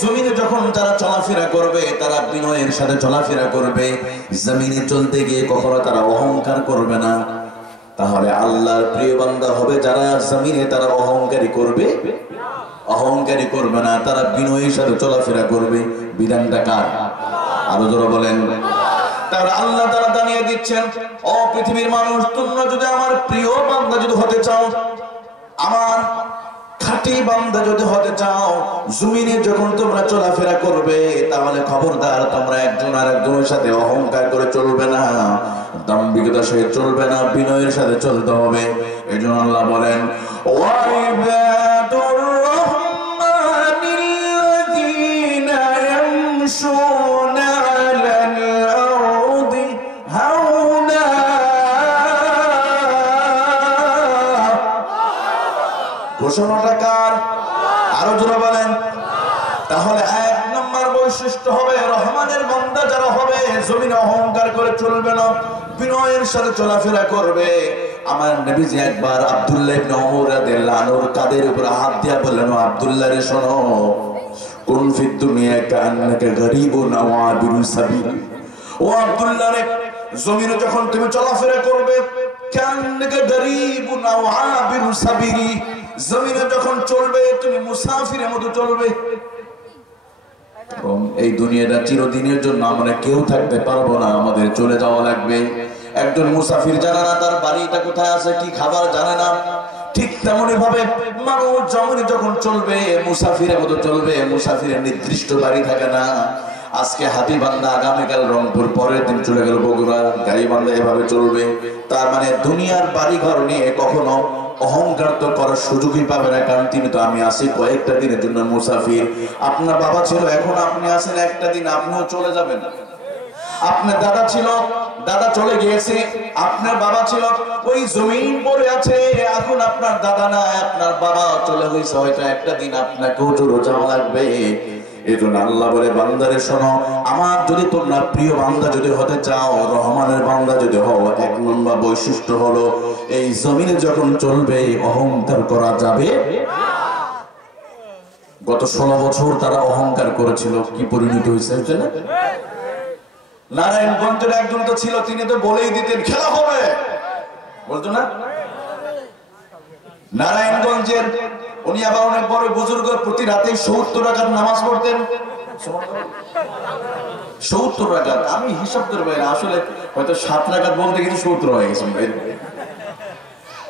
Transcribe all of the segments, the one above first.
জমিনে যখন যারা চলাফেরা করবে তারা বিনয়ের সাথে চলাফেরা করবে, জমিনে চলতে গিয়ে কখনো তারা অহংকার করবে না। তাহলে আল্লাহর প্রিয় বান্দা হবে যারা জমিনে তারা অহংকারী করবে না, তারা বিনয়ের সাথে চলাফেরা করবে। বিধানটা কার? আরো জোরে বলেন। তাহলে আল্লাহ তাআলা জানিয়ে দিচ্ছেন, ও পৃথিবীর মানুষ, তোমরা যদি আমার প্রিয় বান্দা যদি হতে চাও, আমার খাঁটি বান্দা যদি হতে চাও, জমিনে যখন তোমরা চলাফেরা করবে তাহলে খবরদার তোমরা একজন আরেকজনের সাথে অহংকার করে চলবে না, দাম্ভিকতার সাথে চলবে না, বিনয়ের সাথে চলতে হবে। এজন্য আল্লাহ বলেন, ওয়াইবাদুর রহমানিল্লাযীনা ইয়ামশুনা আলাল আরদি হাওনা। ঘোষণাটা কার? আরো জোরে বলেন। তাহলে এক নম্বর বৈশিষ্ট্য হবে, রহমানের বান্দা যারা হবে জমিনে অহংকার করে চলবে না, বিনয়ের সাথে চলাফেরা করবে। আমার নবীজি একবার আব্দুল্লাহ ইবনে ওমর রাদিয়াল্লাহু আনহুর কাঁধের উপর হাত দিয়া বললেন, আব্দুল্লাহ রে শোনো, কুন ফিদ দুনিয়া কান্নাকা গরীবুন আও আবিরুস সাবিল। ও আব্দুল্লাহ রে, জমিনে যখন তুমি চলাফেরা করবে, কান্নাকা গরীবুন আও আবিরুস সাবিল, জমিনে যখন চলবে তুমি মুসাফিরের মতো চলবে। এই দুনিয়াটা চিরদিনের জন্য আমরা কেউ থাকতে পারবো না, আমাদের চলে যাওয়া লাগবে। একজন মুসাফির জানে না তার বাড়িটা কোথায় আছে, কি খাবার জানে না, ঠিক তেমনি ভাবে মানুষ জমিনে যখন চলবে মুসাফিরের মতো চলবে। মুসাফিরের নির্দিষ্ট বাড়ি থাকে না। আজকে হাতীবান্ধা, আগামীকাল রংপুর, পরের দিন চলে গেল বগুড়া, গাড়িবান্ধা, এভাবে চলবে। তার মানে দুনিয়ার বাড়ি ঘর নিয়ে কখনো অহংকার তো করার সুযোগই পাবে না, কারণ তিনি তো আমি আসি কয়েকটা দিনের জন্য মুসাফির। আপনার বাবা ছিল, এখন আপনি আসেন একটা দিন, আপনিও চলে যাবেন। আপনার দাদা ছিল, দাদা চলে গিয়েছে। আপনার বাবা ছিল, ওই জমিন পড়ে আছে, এখন আপনার দাদা না, আপনার বাবা চলে গেছে, হয়তো একটা দিন আপনাকেও চলে যাওয়া লাগবে। এজন্য আল্লাহ বলে, বান্দারে শোনো, আমার যদি তোমরা প্রিয় বান্দা যদি হতে চাও, রহমানের বান্দা যদি হও, এক নম্বর বৈশিষ্ট্য হলো এই জমিনে যখন চলবে অহংকার করা যাবে। গত 16 বছর তারা অহংকার করেছিল, কি পরিণতি হয়েছে না? নারায়ণগঞ্জের একজন তো ছিল, তিনি তো বলেই দিতেন খেলা হবে, বলতো না? নারায়ণগঞ্জের উনি আবার অনেক বড় বুজুর্গ, প্রতি রাতে 70 রাকাত নামাজ পড়তেন। 70 রাকাত, আমি হিসাব করবো না, আসলে হয়তো 7 রাকাত বলতে গেছে 70 হয়ে গেছে।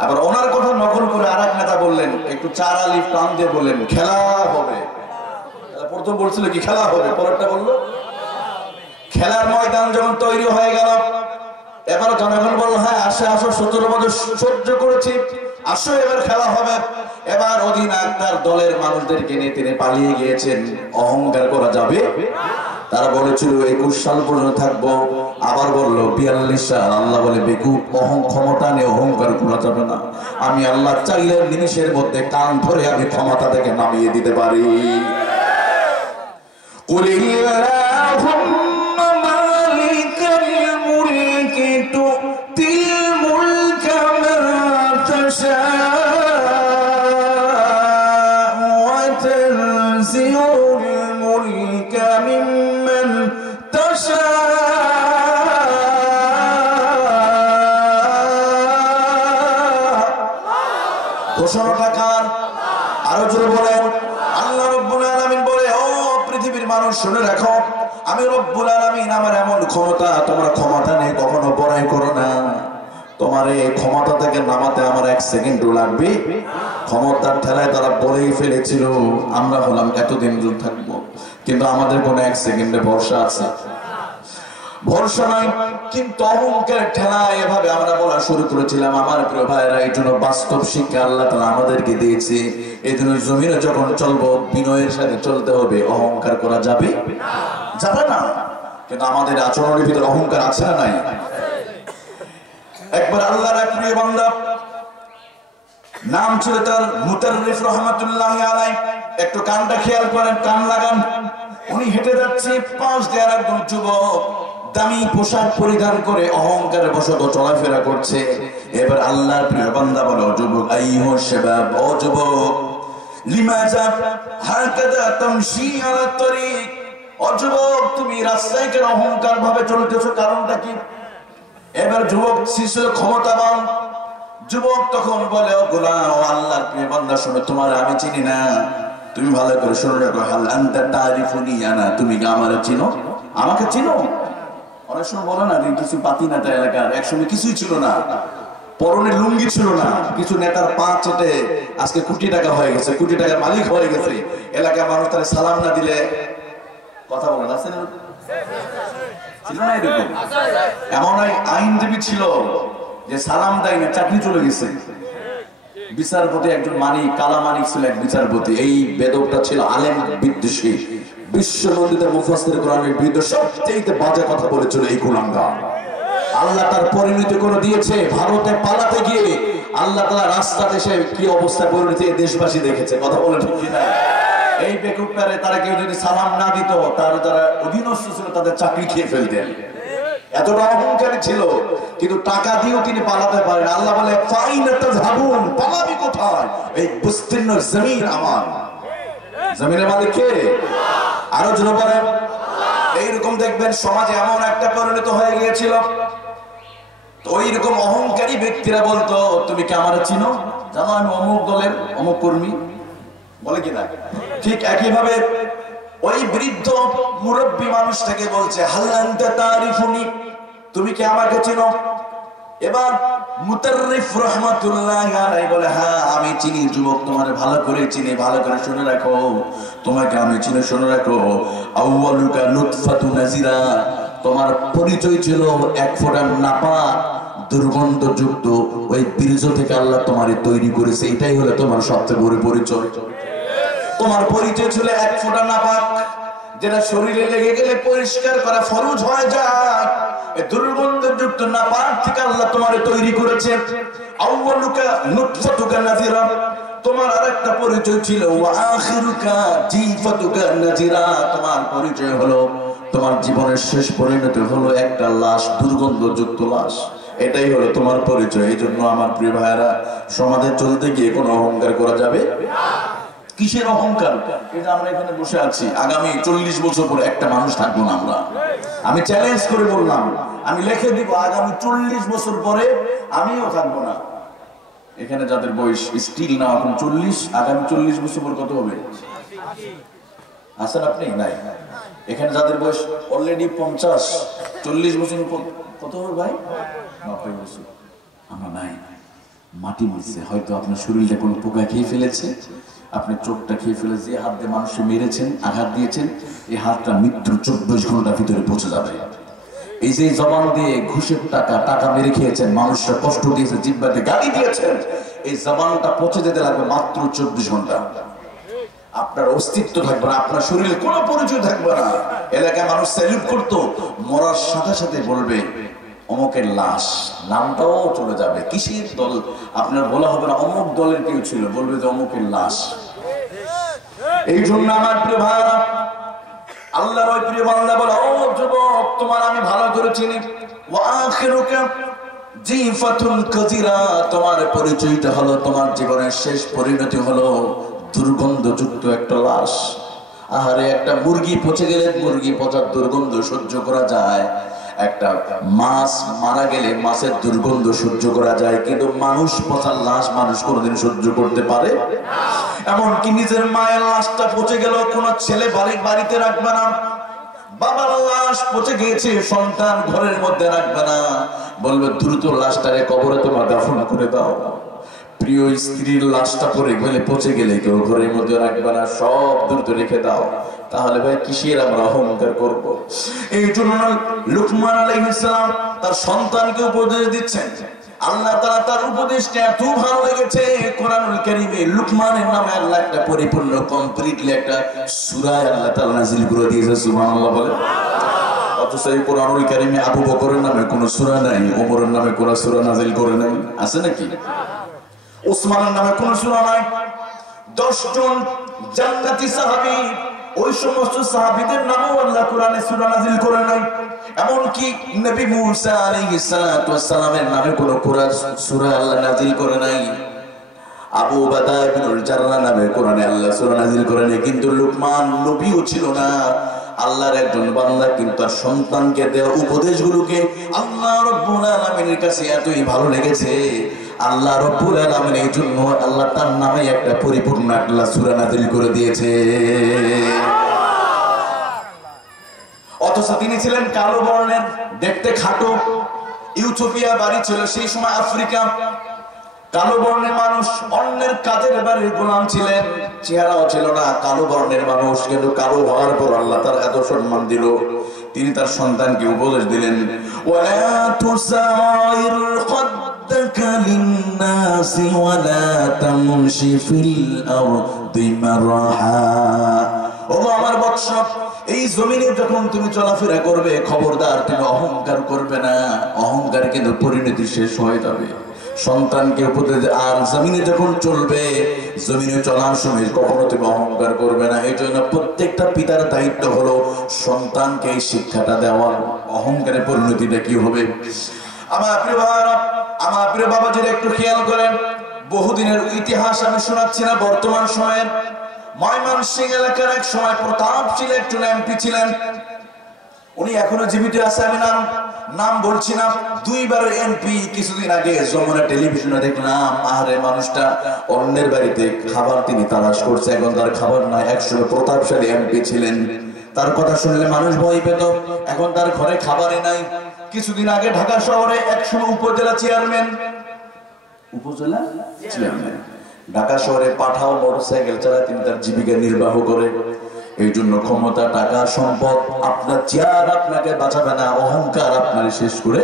আবার ওনার কথা নকল করে আরেক নেতা বললেন, একটু 4 আলিফ টান দিয়ে বললেন খেলা হবে। প্রথম বলছিল কি খেলা হবে, পরেরটা বললো খেলার ময়দান যখন তৈরি হয়ে গেল, এবার জনগণ বলল, হ্যাঁ আসে আসো, 17 বছর সহ্য করেছি, আসো এবার খেলা হবে। এবার অধিনায়ক তার দলের মানুষদেরকে নিয়ে তিনি পালিয়ে গিয়েছেন। অহংকার করা যাবে? তারা বলেছিল 21 সাল পর্যন্ত থাকবো, আবার বললো 42 সাল। আল্লাহ বলে, বেকুব, ক্ষমতা নিয়ে অহংকার করা যাবে না। আমি আল্লাহ চাইলে নিমিষের মধ্যে কান ধরে আমি ক্ষমতা থেকে নামিয়ে দিতে পারি। ঘোষণাটা কার? আরো জোরে বলেন। আল্লাহ রাব্বুল আলামিন বলে, ও পৃথিবীর মানুষ শুনে রাখো, আমি রব্বুল আলামিন, আমার এমন ক্ষমতা, তোমরা ক্ষমতা নিয়ে কখনো বড়াই করো না। তোমার এই ক্ষমতা থেকে নামাতে আমার 1 সেকেন্ডও লাগবে। ক্ষমতার ঠেলায় তারা বলেই ফেলেছিল আমরা হলাম এতদিন জুড়ে থাকবো, কিন্তু আমাদের কোনো 1 সেকেন্ডে ভরসা আছে? ভরসা নাই। কিন্তু অহংকারের ঠেলায় এভাবে আমরা বলা শুরু করেছিলাম। আমার প্রিয় ভাইরা, এই জন্য বাস্তব শিক্ষা আল্লাহ তাআলা আমাদেরকে দিয়েছে। এই জন্য জমিনে যখন চলবো বিনয়ের সাথে চলতে হবে, অহংকার করা যাবে যাবে না। কিন্তু আমাদের আচরণের ভিতরে অহংকার আছে না নাই? একবার আল্লাহর এক প্রিয় বান্দা, নাম ছিল তার মুতাররিফ রহমাতুল্লাহি আলাইহি, একটু কানটা খেয়াল করেন, কান লাগান। উনি হেঁটে যাচ্ছে, পাশ দিয়ে একজন যুবক দামি পোশাক পরিধান করে অহংকারে বশত চলাফেরা করছে। এবার আল্লাহর প্রিয় বান্দা বলে, ও যুবক, আইয়ুহাশ শাবাব, ও যুবক, লিমাজা হাকাদা তামশি আলা তরিক, ও যুবক তুমি রাস্তায় কেন অহংকার ভাবে চলতেছো, কারণটা কি? এবার যুবক ছিল ক্ষমতাবান, যুবক তখন বলে, ও গোলাম, ও আল্লাহর প্রিয় বান্দা, শোনো, তোমার আমি চিনি না, তুমি ভালো করে শুনে রাখো। হাল আনতা তারিফুনি আনা, তুমি কি আমারে চিনো? আমাকে চিনো? অনেক সময় বলে না কিছু পাতি নেতা এলাকার একসঙ্গে কিছুই ছিল না, পরনে লুঙ্গি ছিল না, কিছু নেতার পা চেটে আজকে কোটি টাকা হয়ে গেছে, কোটি টাকার মালিক হয়ে গেছে, এলাকার মানুষ তারা সালাম না দিলে কথা বলে না, ছিল না এরকম? এমন আইনজীবী ছিল যে সালাম দেয় না, চাকরি চলে গেছে। বিচারপতি একজন মানিক, কালা মানিক ছিল এক বিচারপতি। এই বেদকটা ছিল আলেম বিদ্বেষী, বিশ্ব নন্দিত মুফাসসির কোরআনের বিরুদ্ধে সবচেয়ে বাজে কথা বলেছিল এই কুলাঙ্গার। আল্লাহ তার পরিণতি করে দিয়েছে, ভারতে পালাতে গিয়ে আল্লাহ তাআলা রাস্তা দেশে কি অবস্থা করে দিয়েছে দেশবাসী দেখেছে। কথা বলে ঠিক কিনা? এই বেকুবটারে তারা কেউ যদি সালাম না দিত, তার যারা অধীনস্থ ছিল তাদের চাকরি খেয়ে ফেলতেন, এতটা অহংকারী ছিল। কিন্তু টাকা দিয়েও তিনি পালাতে পারেন। আল্লাহ বলে, ফাইনা তাযহাবুন, পালাবি কোথায়? এই বিস্তীর্ণ জমিন আমার। জমিনের মালিক কে? আরো জোরে বলেন। এইরকম দেখবেন সমাজে এমন একটা পরিণত হয়ে গিয়েছিল, ওই রকম অহংকারী ব্যক্তিরা বলতো, তুমি কি আমারে চিনো? জানো আমি অমুক দলের অমুক কর্মী, বলে কিনা? ঠিক একই ভাবে ওই বৃদ্ধ মুরব্বী মানুষটাকে বলছে, হাল আনতা তারিফুনি, তুমি কি আমাকে চিনো? এবার মুতাররিফ রাহমাতুল্লাহি আলাইহি বলে, হ্যাঁ আমি চিনি যুবক, তোমারে ভালো করে চিনি, ভালো করে শুনে রাখো, তোমাকে আমি চিনি, শুনে রাখো। আউয়ালুকা নুতফাতু নাজিরা, তোমার পরিচয় ছিল এক ফোঁটা নাপাক দুর্গন্ধযুক্ত ওই বীর্য থেকে আল্লাহ তোমারে তৈরি করেছে, এটাই হলো তোমার সবচেয়ে বড় পরিচয়। তোমার পরিচয় ছিল এক ফোঁটা নাপাক, যেটা শরীরে লেগে গেলে পরিষ্কার করা ফরজ হয়ে যায়। এই দুর্গন্ধযুক্ত নাপাক থেকে আল্লাহ তোমারে তৈরি করেছে। আউয়ালুকা নুতফাতুকা নাজিরা, তোমার আরেকটা পরিচয় ছিল ওয়া আখিরুকা জিফাতুকা নাজিরা, তোমার পরিচয় হলো, তোমার জীবনের শেষ পরিণতি হলো একটা লাশ, দুর্গন্ধযুক্ত লাশ, এটাই হলো তোমার পরিচয়। এই জন্য আমার প্রিয় ভাইয়েরা, সমাজে চলতে গিয়ে কোনো অহংকার করা যাবে না। কিসের অহংকার? এটা আমরা এখানে বসে আছি, আগামী 40 বছর পরে একটা মানুষ থাকবো না আমরা। আমি চ্যালেঞ্জ করে বললাম, আমি লিখে দিব, আগামী 40 বছর পরে আমিও থাকবো না। এখানে যাদের বয়স স্টিল না এখন 40, আগামী 40 বছর পর কত হবে? আছেন আপনি? নাই। এখানে যাদের বয়স অলরেডি 50, 40 বছর পর কত হবে ভাই? 90 বছর। আমরা নাই, মাটি মিশছে। হয়তো আপনার শরীরটা কোনো পোকা খেয়ে ফেলেছে, আপনি চোখটা খেয়ে ফেলেছে, যে হাত দিয়ে মানুষকে মেরেছেন, আঘাত দিয়েছেন, এই হাতটা মৃত্যুর 24 ঘন্টার ভিতরে পৌঁছে যাবে। এই যে জবান দিয়ে ঘুষের টাকা মেরে খেয়েছেন, মানুষরা কষ্ট দিয়েছে, জিহ্বাতে গালি দিয়েছেন, এই জবানটা পচে যেতে লাগবে মাত্র 24 ঘন্টা। আপনার অস্তিত্ব থাকবে না, আপনার শরীরে কোনো পরিচয় থাকবে না। এলাকায় মানুষ স্যালুট করতো, মরার সাথে সাথে বলবে অমুকের লাশ, নামটাও চলে যাবে। কিসের দল আপনার বলা হবে না, অমুক দলের কেউ ছিল, বলবে যে অমুকের লাশ। এই জন্য আমার প্রিয় ভাইরা, আল্লাহর ওই প্রিয় বান্দা বলে, ও যুবক, তোমার আমি ভালো করে চিনি। ওয়া আখিরুকা জিফাতুল কাজিরা, তোমার পরিচয়টা হলো, তোমার জীবনের শেষ পরিণতি হলো দুর্গন্ধযুক্ত একটা লাশ। আহারে, একটা মুরগি পচে গেলে মুরগি পচার দুর্গন্ধ সহ্য করা যায়, একটা মাছ মারা গেলে মাছের দুর্গন্ধ সহ্য করা যায়, কিন্তু মানুষ পচার লাশ মানুষ কোনোদিন সহ্য করতে পারে না। এমনকি নিজের মায়ের লাশটা পচে গেল, কোনো ছেলে বাড়িতে রাখবে না। বাবার লাশ পচে গিয়েছে, সন্তান ঘরের মধ্যে রাখবে না, বলবে দ্রুত লাশটারে কবরে তোমার দাফন করে দাও। প্রিয় স্ত্রীর লাশটা পরে গেলে পচে গেলে কেউ ঘরের মধ্যে রাখবে না, সব দ্রুত রেখে দাও। তাহলে ভাই কিসের আমরা অহংকার করব? এই জন্য লুকমান আলাইহিস সালাম তার সন্তানকে উপদেশ দিচ্ছেন। আল্লাহ তাআলা তার উপদেশটা এত ভালো লেগেছে, কোরআনুল কারীমে লুকমানের নামে আল্লাহ একটা পরিপূর্ণ কমপ্লিটলি একটা সূরা আল্লাহ তাআলা নাযিল করে দিয়েছে। সুবহানাল্লাহ বলে। অথচ এই কোরআনুল কারীমে আবু বকরের নামে কোনো সূরা নাই, ওমরের নামে কোনো সূরা নাযিল করে নাই, আছে নাকি? ওসমানের নামে কোন সূরা নাই। 10 জন জান্নাতি সাহাবী, ওই সমস্ত সাহাবীদের নামও আল্লাহ কোরআনে সূরা নাযিল করে নাই। এমনকি নবী মুসা আলাইহিস সালাতু ওয়াস সালামের নামে কোন কোরআন সূরা আল্লাহ নাযিল করে নাই। আবু উবাদা ইবনুল জাররাহ নামে কোরআনে আল্লাহ সূরা নাযিল করেন। কিন্তু লুকমান নবীও ছিল না, আল্লাহর একজন বান্দা, কিন্তু তার সন্তানকে দেওয়া উপদেশগুলোকে আল্লাহ রাব্বুল আলামিনের কাছে এতই ভালো লেগেছে, আল্লাহ রাব্বুল আলামিন এই জন্য আল্লাহ তার নামে একটা পরিপূর্ণ একটা সূরা নাযিল করে দিয়েছে। অথচ তিনি ছিলেন কালো বর্ণের, দেখতে খাটো, ইউথোপিয়া বাড়ি ছিল সেই সময় আফ্রিকা। কালো বর্ণের মানুষ, অন্যের কাজের বাড়ির গোলাম ছিলেন, চেহারাও ছিল না, কালো বর্ণের মানুষ, কিন্তু কালো হওয়ার পর আল্লাহ তার এত সম্মান দিল। তিনি তার সন্তানকে উপদেশ দিলেন, ওয়ালা তুসাইর খাদ্দাকা লিন-নাসি ওয়ালা তামশি ফিল আরদি মারহা। ও আমার বৎস, এই জমিনে যখন তুমি চলাফেরা করবে, খবরদার তুমি অহংকার করবে না, অহংকার কিন্তু পরিণতি শেষ হয়ে যাবে। সন্তানকে উপদেশ, আর জমিনে যখন চলবে, জমিনে চলার সময় কখনো তুমি অহংকার করবে না। এই জন্য প্রত্যেকটা পিতার দায়িত্ব হলো সন্তানকে এই শিক্ষাটা দেওয়া, অহংকারের পরিণতিটা কি হবে। আমার প্রিয় ভাইরা, আমার প্রিয় বাবাজিরা একটু খেয়াল করেন, বহুদিনের ইতিহাস আমি শোনাচ্ছি না, বর্তমান সময়ের। ময়মনসিংহ এলাকার এক সময় প্রতাপশীল একজন এমপি ছিলেন, উনি এখনো জীবিত আছে, আমি নাম বলছি না। 2 বারের এমপি। কিছুদিন আগে যমুনা টেলিভিশনে দেখলাম, আরে মানুষটা অন্যের বাড়িতে খাবার তিনি তালাশ করছে, এখন তার খাবার নাই। একসময় প্রতাপশালী এমপি ছিলেন, তার কথা শুনলে মানুষ ভয় পেত, এখন তার ঘরে খাবারই নাই। কিছুদিন আগে ঢাকা শহরে একসময় উপজেলা চেয়ারম্যান, ঢাকা শহরে পাঠাও মোটরসাইকেল চালায় তিনি তার জীবিকা নির্বাহ করে। এই জন্য ক্ষমতা, টাকা, সম্পদ, আপনার চেয়ার আপনাকে বাঁচাবে না, অহংকার আপনার শেষ করে,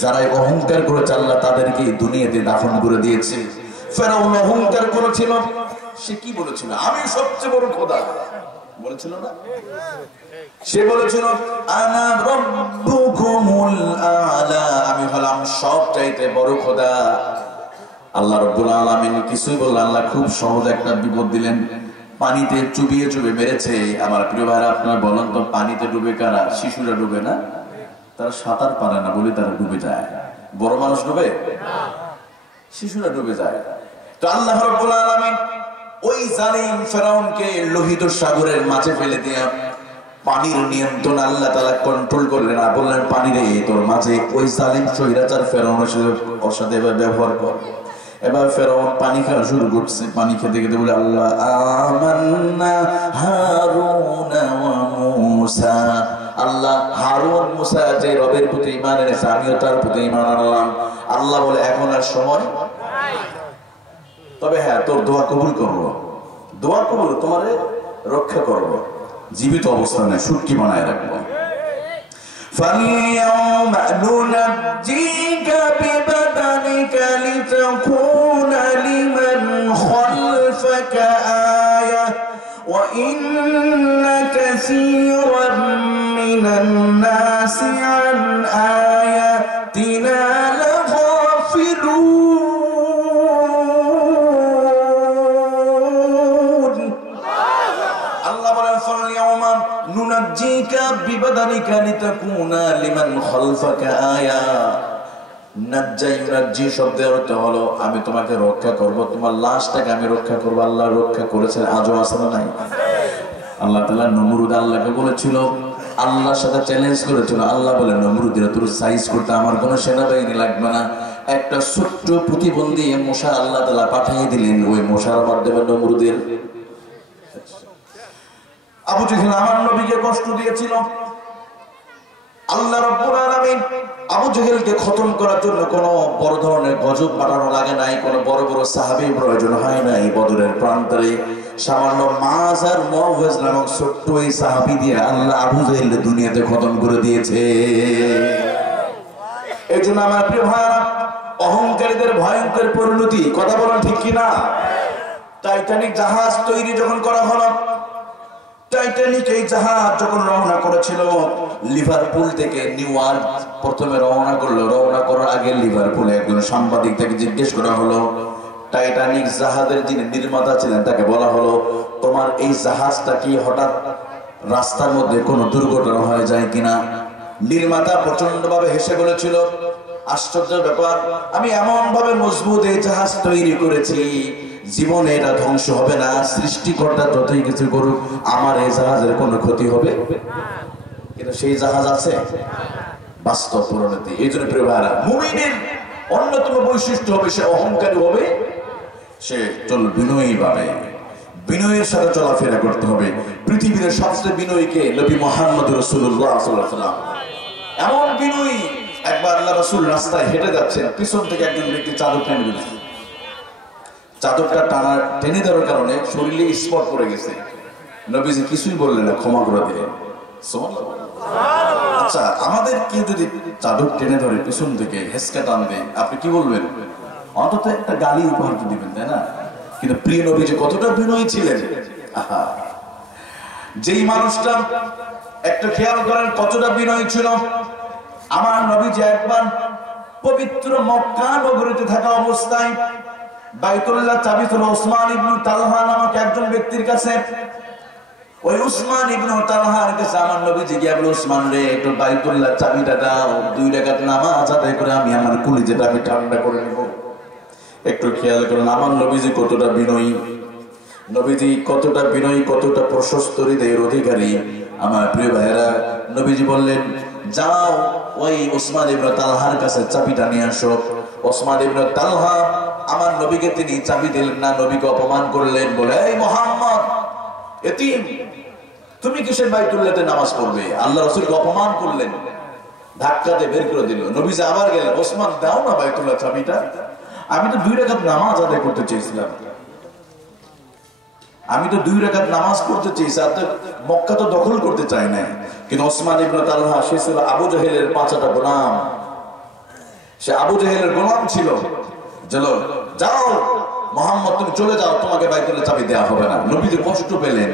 যারা অহংকার করেছে আল্লাহ তাদেরকে দুনিয়াতে দাফন করে দিয়েছে। ফেরাউন অহংকার করেছিল, সে কি বলেছিল? আমি সবচেয়ে বড় খোদা বলেছিল না? সে বলেছিল আনা রাব্বুকুমুল আলা, আমি হলাম সবচাইতে বড় খোদা। আল্লাহ রাব্বুল আলামিন কিছুই বললেন, আল্লাহ খুব সহজ একটা বিপদ দিলেন, পানিতে চুবিয়ে চুবিয়ে মেরেছে। আমার প্রিয় ভাইরা, আপনারা বলেন তো, পানিতে ডুবে কারা? শিশুরা ডুবে না, তারা সাঁতার পারে না বলে তারা ডুবে যায়। বড় মানুষ ডুবে না, শিশুরা ডুবে যায়। তো আল্লাহ রাব্বুল আলামিন ওই জালিম ফেরাউনকে লোহিত সাগরের মাঝে ফেলে দিয়া পানির নিয়ন্ত্রণ আল্লাহ তাআলা কন্ট্রোল করলেন, আর বললেন পানি রে তোর মাঝে ওই জালিম স্বৈরাচার ফেরাউনের সাথে ব্যবহার কর। এবার ফেরাউন পানি খাওয়া শুরু করছে, পানি খেতে খেতে বলে আল্লাহ আমান্না হারুনা ওয়া মূসা, আল্লাহ হারুন মুসা যে রবের প্রতি ঈমান এনেছে আমিও তার প্রতি ঈমান আনলাম। আল্লাহ বলে এখন আর সময় নাই, তবে হ্যাঁ তোর দোয়া কবুল করব, দোয়া কবুল, তোমারে রক্ষা করব, জীবিত অবস্থানে সুটকি বানায় রাখবো। فَالْيَوْمَ نُنَجِّيكَ بِبَدَنِكَ لِتَكُونَ لِمَنْ خَلْفَكَ آيَةً وَإِنَّ كَثِيرًا مِنَ النَّاسِ عَنْ آيَاتِنَا لَغَافِلُونَ। আল্লাহ বলেন فَالْيَوْمَ نُنَجِّيكَ بِبَدَنِكَ لِتَكُونَ لِمَنْ خَلْفَكَ آيَةً। নাজ্জাই শব্দের অর্থ হলো আমি তোমাকে রক্ষা করব, তোমার লাশটাকে আমি রক্ষা করব। আল্লাহ রক্ষা করেছেন, আজও আছে না নাই? আল্লাহ তাআলা নমরুদ আল্লাহকে বলেছিল, আল্লাহর সাথে চ্যালেঞ্জ করেছিল, আল্লাহ বলে নমরুদের তোর সাইজ করতে আমার কোনো সেনাবাহিনী লাগবে না, একটা ছোট্ট প্রতিবন্ধী মশা আল্লাহ তাআলা পাঠিয়ে দিলেন, ওই মশার মাধ্যমে নমরুদের আবু জেহেল আমার নবীকে কষ্ট দিয়েছিল। আল্লাহ রাব্বুল আলামিন আবু জেহেলকে খতম করার জন্য কোনো বড় ধরনের গজব পাঠানো লাগে নাই, কোনো বড় বড় সাহাবী প্রয়োজন হয় নাই। বদরের প্রান্তরে সামান্য মাছ আর মুআওয়াজ নামক ছোট্ট এই সাহাবী দিয়ে আল্লাহ আবু জেহেলকে দুনিয়াতে খতম করে দিয়েছে। এই জন্য আমার প্রিয় ভাইরা, অহংকারীদের ভয়ঙ্কর পরিণতি, কথা বলেন ঠিক কিনা? টাইটানিক জাহাজ তৈরি যখন করা হলো, টাইটানিক এই জাহাজ যখন রওনা করেছিল লিভারপুল থেকে নিউ ইয়র্ক প্রথমে রওনা করলো, রওনা করার আগে লিভারপুলে একজন সাংবাদিক তাকে জিজ্ঞেস করা হলো, টাইটানিক জাহাজের যিনি নির্মাতা ছিলেন তাকে বলা হলো তোমার এই জাহাজটা কি হঠাৎ রাস্তার মধ্যে কোনো দুর্ঘটনা হয়ে যায় কিনা? নির্মাতা প্রচন্ড ভাবে হেসে বলেছিল, আশ্চর্য ব্যাপার, আমি এমন ভাবে মজবুত এই জাহাজ তৈরি করেছি জীবনে এটা ধ্বংস হবে না, সৃষ্টিকর্তা যতই কিছু করুক আমার এই জাহাজের কোনো ক্ষতি হবে, কিন্তু সেই জাহাজ আছে বাস্তব পরিণতি। এই জন্য প্রিয় ভাইরা, মুমিনের অন্যতম বৈশিষ্ট্য হবে সে অহংকারী হবে, সে চল বিনয়ী পাবে, বিনয়ের সাথে চলাফেরা করতে হবে। পৃথিবীর সবচেয়ে বিনয়ীকে নবী মুহাম্মদ রাসূলুল্লাহ সাল্লাল্লাহু আলাইহি ওয়াসাল্লাম। এমন বিনয়ী, একবার আল্লাহ রাসূল রাস্তায় হেঁটে যাচ্ছেন, পিছন থেকে একজন ব্যক্তি চাদর টেনে দিলেন। চাদরটা টেনে দেওয়ার কারণে শরীরে স্পট পড়ে গেছে। নবীজি কিছুই বললেন না, ক্ষমা করে দিলেন। আচ্ছা, আমাদের কেউ যদি চাদর টেনে ধরে পিছন থেকে হেসকা টান দেয়, আপনি কি বলবেন? অন্তত একটা গালি উপহার তো দিবেন, তাই না? কিন্তু প্রিয় নবীজি কতটা বিনয়ী ছিলেন। যেই মানুষটা, একটা খেয়াল করেন কতটা বিনয়ী ছিল। আমার নবীজি একবার পবিত্র মক্কা নগরীতে থাকা অবস্থায় বাইতুল্লাহ চাবি ছিল ওসমান ইবনে তালহা নামক একজন ব্যক্তির কাছে। ওই উসমান ইবনে তালহার কাছে আমার নবীজি গিয়ে বলে, উসমান রে, একটু বাইতুল্লাহ চাবিটা দাও, 2 রাকাত নামাজ আদায় করে আমি আমার কলিজাটা আমি ঠান্ডা করে নেব। একটু খেয়াল করুন আমার নবীজি কতটা বিনয়ী, নবীজি কতটা বিনয়ী, কতটা প্রশস্ত হৃদয়ের অধিকারী। আমার প্রিয় ভাইয়েরা, নবীজি বললেন, যাও ওই ওসমান ইবনে তালহার কাছে চাবিটা নিয়ে আসো। ওসমান ইবনে তালহা আমার নবীকে তিনি চাবি দিলেন না, নবীকে অপমান করলেন, বলে, এই মুহাম্মদ এতিম, তুমি কিসের বাইতুল্লাহতে নামাজ পড়বে? আল্লাহ রাসূলকে অপমান করলেন, ধাক্কাতে বের করে দিল। নবীজি আবার গেলেন, ওসমান দাও না বাইতুল্লাহ চাবিটা, আমি তো 2 রাকাত নামাজ আদায় করতে চেয়েছিলাম, আমি তো 2 রাকাত নামাজ পড়তে চেয়েছি, আর মক্কা তো দখল করতে চাই না। কিন্তু ওসমান ইবনে তালহা সে ছিল আবু জাহেলের 5টা গোলাম, সে আবু জাহেলের গোলাম ছিল। চলো যাও মুহাম্মদ, তুমি চলে যাও, তোমাকে বাইতুল্লাহ চাবি দেওয়া হবে না। নবীজি কষ্ট পেলেন,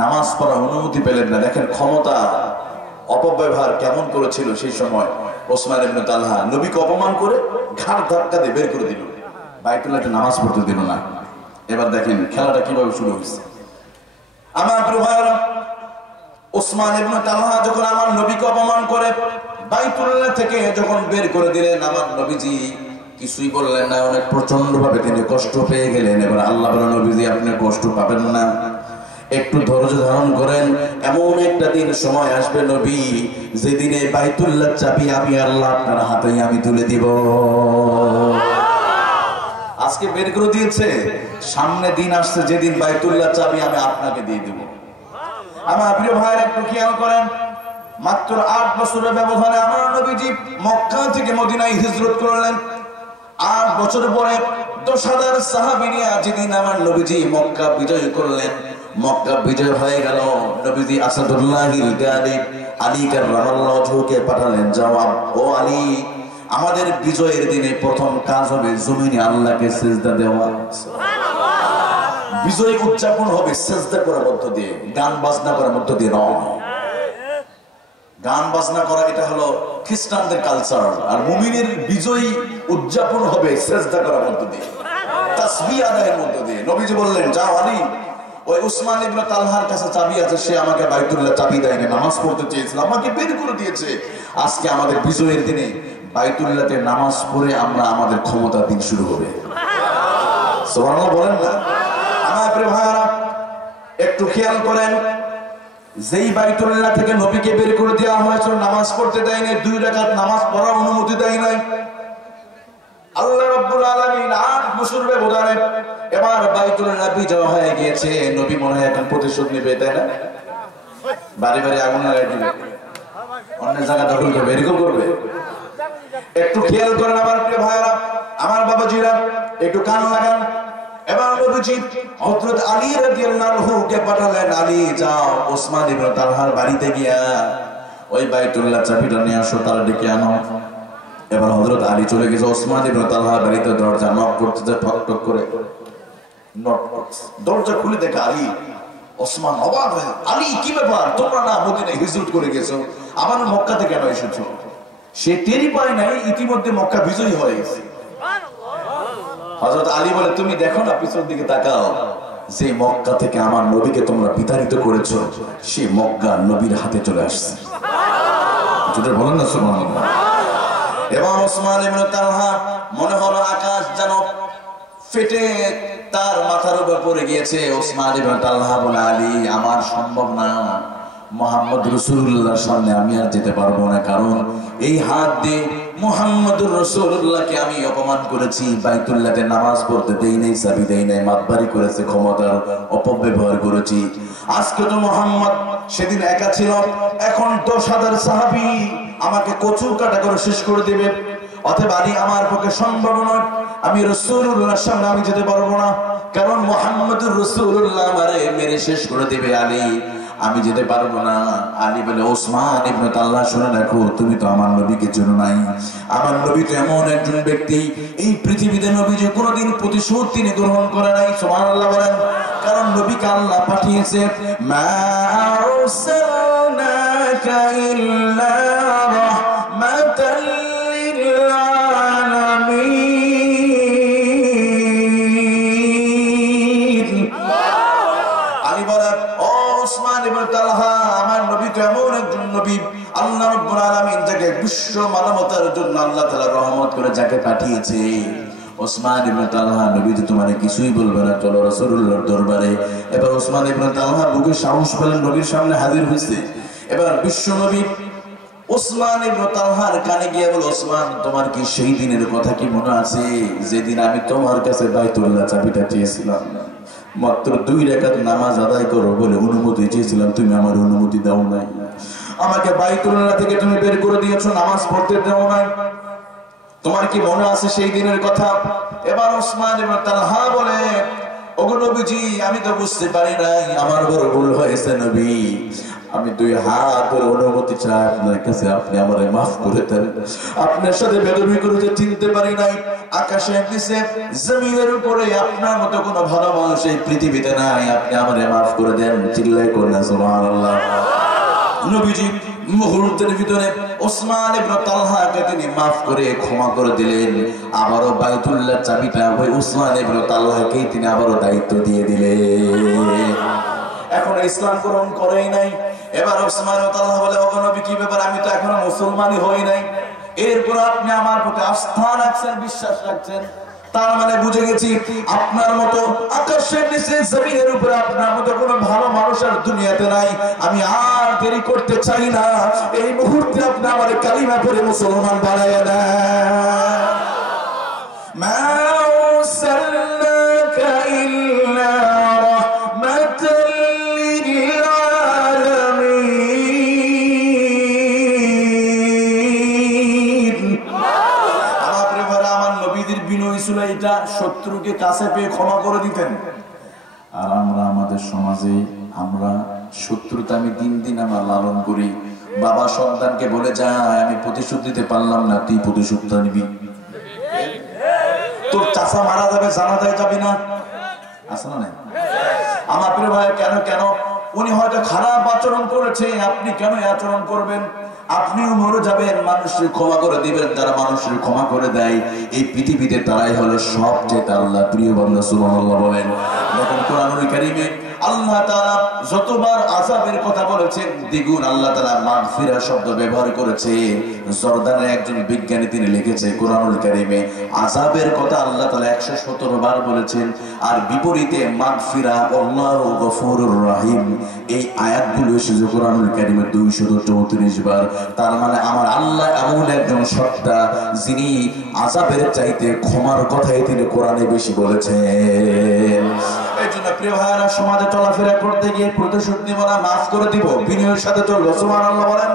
নামাজ পড়ার অনুমতি পেলেন না। দেখেন ক্ষমতা অপব্যবহার কেমন করেছিল সেই সময় ওসমান ইবনে তালহা। নবীকে অপমান করে ঘাড় ধাক্কা দিয়ে বের করে দিল, বাইতুল্লাহতে নামাজ পড়তে দিল না। এবার দেখেন খেলাটা কিভাবে শুরু হয়েছে। আমার প্রিয় ভাইরা, ওসমান ইবনে তালহা যখন আমার নবীকে অপমান করে বাইতুল্লাহ থেকে যখন বের করে দিলেন, আমার নবীজি কিছুই বললেন না, অনেক প্রচন্ড ভাবে তিনি কষ্ট পেয়ে গেলেন। এবার আল্লাহ বলেন, নবীজি আপনি কষ্ট পাবেন না, একটু ধৈর্য ধারণ করেন, এমন একটা দিন সময় আসবে নবী, যেদিনে বাইতুল্লাহ চাবি আমি আল্লাহ আপনার হাতে আমি তুলে দিব। আজকে বের করে দিয়েছে, সামনে দিন আসছে যেদিন বাইতুল্লাহ চাবি আমি আপনাকে দিয়ে দেব। আমার প্রিয় ভাইরা একটু খেয়াল করেন, মাত্র 8 বছরের ব্যবধানে আমার নবীজি মক্কা থেকে মদিনায় হিজরত করলেন। 8 বছর পরে 10,000 সাহাবী নিয়ে যেদিন আমার নবীজি মক্কা বিজয় করলেন, মক্কা বিজয় হয়ে গেল, নবীজি আসাদুল্লাহিল গালিব আলী কাররামাল্লাহু ওয়াজহুকে পাঠালেন, জবাব, ও আলী, আমাদের বিজয়ের দিনে প্রথম কাজ হবে জমিনে আল্লাহকে সিজদা দেওয়া। সুবহানাল্লাহ। বিজয় উদযাপন হবে সিজদা করার মধ্য দিয়ে, গান বাজনা করার মধ্য দিয়ে নয়। গান বাজনা করা এটা হলো খ্রিস্টানদের কালচার, আর মুমিনের বিজয় উদযাপন হবে সিজদা করার মধ্য দিয়ে, তাসবিহ আদায়ের মধ্য দিয়ে। নবীজি বললেন, যাও আলী, ওই উসমান ইবনে তালহার কাছে চাবি আছে, সে আমাকে বাইতুল্লাহ চাবি দেয়নি, নামাজ পড়তে চেয়েছিল, আমাকে বের করে দিয়েছে। আজকে আমাদের বিজয়ের দিনে বাইতুল্লাহতে নামাজ পড়ে আমরা আমাদের ক্ষমতা দিন শুরু হবে। সুবহানাল্লাহ বলেন না? আমার প্রিয় ভাইরা একটু খেয়াল করেন, যেই বাইতুল্লাহ থেকে নবীকে বের করে দেওয়া হয়েছিল, নামাজ পড়তে দেয় নাই, 2 রাকাত নামাজ পড়ার অনুমতি দেয় নাই। আল্লাহ রাব্বুল আলামিন 8 বছর ব্যবধানে এবার বাইতুল্লাহ বিজয় হয়ে গিয়েছে। নবী মনে হয় এখন প্রতিশোধ নেবে, তাই না? বাড়ি বাড়ি আগুন লাগাই দিবে, অন্য জায়গা দখল করবে, এরকম করবে। একটু খেয়াল করেন আমার প্রিয় ভাইরা, আমার বাবাজিরা, একটু কান লাগান। এবার নবীজি হযরত আলী রাদিয়াল্লাহু আনহু-কে পাঠালেন, আলী যাও ওসমান ইবনে তালহার বাড়িতে গিয়া ওই বাইতুল্লাহ চাবিটা নিয়ে আসো, তার ডেকে আনো। এবার হযরত আলী চলে গেছে ওসমান ইবনে তালহার বাড়িতে, দরজা নক করতে, ঠক ঠক করে নক করছে। দরজা খুলে দেখে আলী। ওসমান অবাক হয়ে, আলী কি ব্যাপার, তোমরা না মদিনায় হিজরত করে গেছো, আবার মক্কাতে কেন এসেছো? সে টেরি পায় নাই ইতিমধ্যে মক্কা বিজয়ী হয়ে গেছে। হযরত আলী বলে, তুমি দেখো না পিছন দিকে তাকাও, যে মক্কা থেকে আমার নবীকে তোমরা বিতাড়িত করেছো, সে মক্কা নবীর হাতে চলে আসছে। যেটা বলেন না সুবহানাল্লাহ। এবং ওসমান ইবনে তালহা মনে হলো আকাশ যেন ফেটে তার মাথার উপর পড়ে গিয়েছে। ওসমান ইবনে তালহা বলে, আলী আমার সম্ভব না, মুহাম্মদ রাসূলুল্লাহর সামনে আমি আর যেতে পারবো না, কারণ এই হাত দিয়ে মুহাম্মদুর রাসূলুল্লাহকে আমি অপমান করেছি, বাইতুল্লাহতে নামাজ পড়তে দেই নাই, চাবি দেই নাই, মাতবাড়ি করেছে, ক্ষমতার অপব্যবহার করেছি। আজকে তো মুহাম্মদ সেদিন একা ছিল, এখন 10,000 সাহাবী আমাকে কচু কাটা করে শেষ করে দেবে। অতএব আলী আমার পক্ষে সম্ভব নয়, আমি রাসূলুল্লাহর সামনে আমি যেতে পারবো না, কারণ মুহাম্মদুর রাসূলুল্লাহ আমারে মেরে শেষ করে দিবে, আলী আমি যেতে পারবো না। আলী বলে, ওসমান ইবনে তালহা শুনে রাখো, তুমি তো আমার নবীকে চেনো নাই। আমার নবী তো এমন একজন ব্যক্তি, এই পৃথিবীতে নবী যে কোনোদিন প্রতিশোধ তিনি গ্রহণ করে নাই। সুবহানাল্লাহ বলেন। কারণ নবীকে আল্লাহ পাঠিয়েছে, মা আরসালনাকা ইল্লা রাহমাতাল লিল আলামিন। আলী বলে, ও ওসমান ইবনে তালহা, আমার নবী তো এমন একজন নবী, আল্লাহ রাব্বুল আলামিন যাকে বিশ্ব মানবতার জন্য আল্লাহ তাআলা রহমত করে যাকে পাঠিয়েছে। ওসমান ইবনে তালহা, নবী তো তোমারে কিছুই বলবে না, চলো রাসূলুল্লাহর দরবারে। এবার ওসমান ইবনে তালহা বুকে সাহস পেলেন, নবীর সামনে হাজির হয়েছে। এবার বিশ্ব নবী ওসমান ইবনে তালহার কানে গিয়ে বলে, ওসমান তোমার কি সেই দিনের কথা কি মনে আছে যেদিন আমি তোমার কাছে বাইতুল্লাহ চাবিটা চেয়েছিলাম, মাত্র 2 রাকাত নামাজ আদায় করো বলে অনুমতি চেয়েছিলাম, তুমি আমার অনুমতি দাও নাই, আমাকে বাইতুল্লাহ থেকে তুমি বের করে দিয়েছো, নামাজ পড়তে দাও নাই, তোমার কি মনে আছে সেই দিনের কথা? এবার ওসমান ইবনে তালহা বলে, ওগো নবীজি, আমি তো বুঝতে পারি নাই, আমার বড় ভুল হয়েছে নবী, আমি 2 হাত ধরে অনুমতি চাই আপনার কাছে, আপনি আমারে মাফ করে দেন, আপনার সাথে বেদবি করেছে চিনতে পারি নাই, আকাশের নিচে জমিনের উপরে আপনার মতো কোনো ভালো মানুষ এই পৃথিবীতে নাই, আপনি আমারে মাফ করে দেন। চিল্লায় করলেন সুবহানাল্লাহ। নবীজি মুহূর্তের ভিতরে ওসমান ইবনে তালহাকে তিনি মাফ করে ক্ষমা করে দিলেন। আবারও বাইতুল্লাহ চাবিটা ওই ওসমান ইবনে তালহাকে তিনি আবারও দায়িত্ব দিয়ে দিলেন। এখন ইসলাম গ্রহণ করেই নাই। এবার ওসমান ইবনে তালহা বলে, ওগো নবী, কি ব্যাপার, আমি তো এখনো মুসলমানই হই নাই, এরপর আপনি আমার প্রতি আস্থা রাখছেন, বিশ্বাস রাখছেন, তার মানে বুঝে গেছি আপনার মতো আকাশের নিচে জমিনের উপরে আপনার মতো কোনো ভালো মানুষ আর দুনিয়াতে নাই, আমি আর দেরি করতে চাই না, এই মুহূর্তে আপনি আমার কালিমা পড়ে মুসলমান বানায়া দেন। মা আরসালনাকা ইল্লা রাহমাতাল লিল আলামিন। আমার প্রিয়রা, আমার নবীদের বিনয় ছিল এটা, শত্রুকে কাছে পেয়ে ক্ষমা করে দিতেন। আর আমরা আমাদের সমাজে আমরা শত্রুতা আমি দিন দিন আমরা লালন করি। বাবা সন্তানকে বলে যায়, আমি প্রতিশোধ দিতে পারলাম না, তুই প্রতিশোধটা নিবি, তোর চাচা মারা যাবে, জানাজায় যাবি না, আছে না? আমার প্রিয় ভাই, কেন কেন উনি হয়তো খারাপ আচরণ করেছে, আপনি কেন আচরণ করবেন? আপনিও মরে যাবেন, মানুষের ক্ষমা করে দিবেন, যারা মানুষের ক্ষমা করে দেয় এই পৃথিবীতে তারাই হলো সবচেয়ে আল্লাহ প্রিয় বান্দা। সুবহানাল্লাহ বলেন। দেখুন কোরআনুল কারীমে আল্লাহ তাআলা যতবার আযাবের কথা বলেছেন দ্বিগুণ আল্লাহ তাআলা মাগফিরা শব্দ ব্যবহার করেছে। জর্দানের একজন বিজ্ঞানী তিনি লিখেছে কোরআনুল কারীমে আযাবের কথা আল্লাহ তাআলা 117 বার বলেছেন, আর বিপরীতে মাগফিরা, আল্লাহু গফুরুর রহিম, এই আয়াতগুলো এসেছে কোরআনুল কারীমে 234 বার। তার মানে আমার আল্লাহ এমন একজন সত্তা যিনি আযাবের চাইতে ক্ষমার কথাই তিনি কোরআনে বেশি বলেছেন। এই জন্য প্রিয় ভাইরা, সমাজে চলাফেরা করতে গিয়ে প্রতিশোধ নিব না, মাফ করে দিব, বিনয়ের সাথে চলবো। সুবহানাল্লাহ বলেন।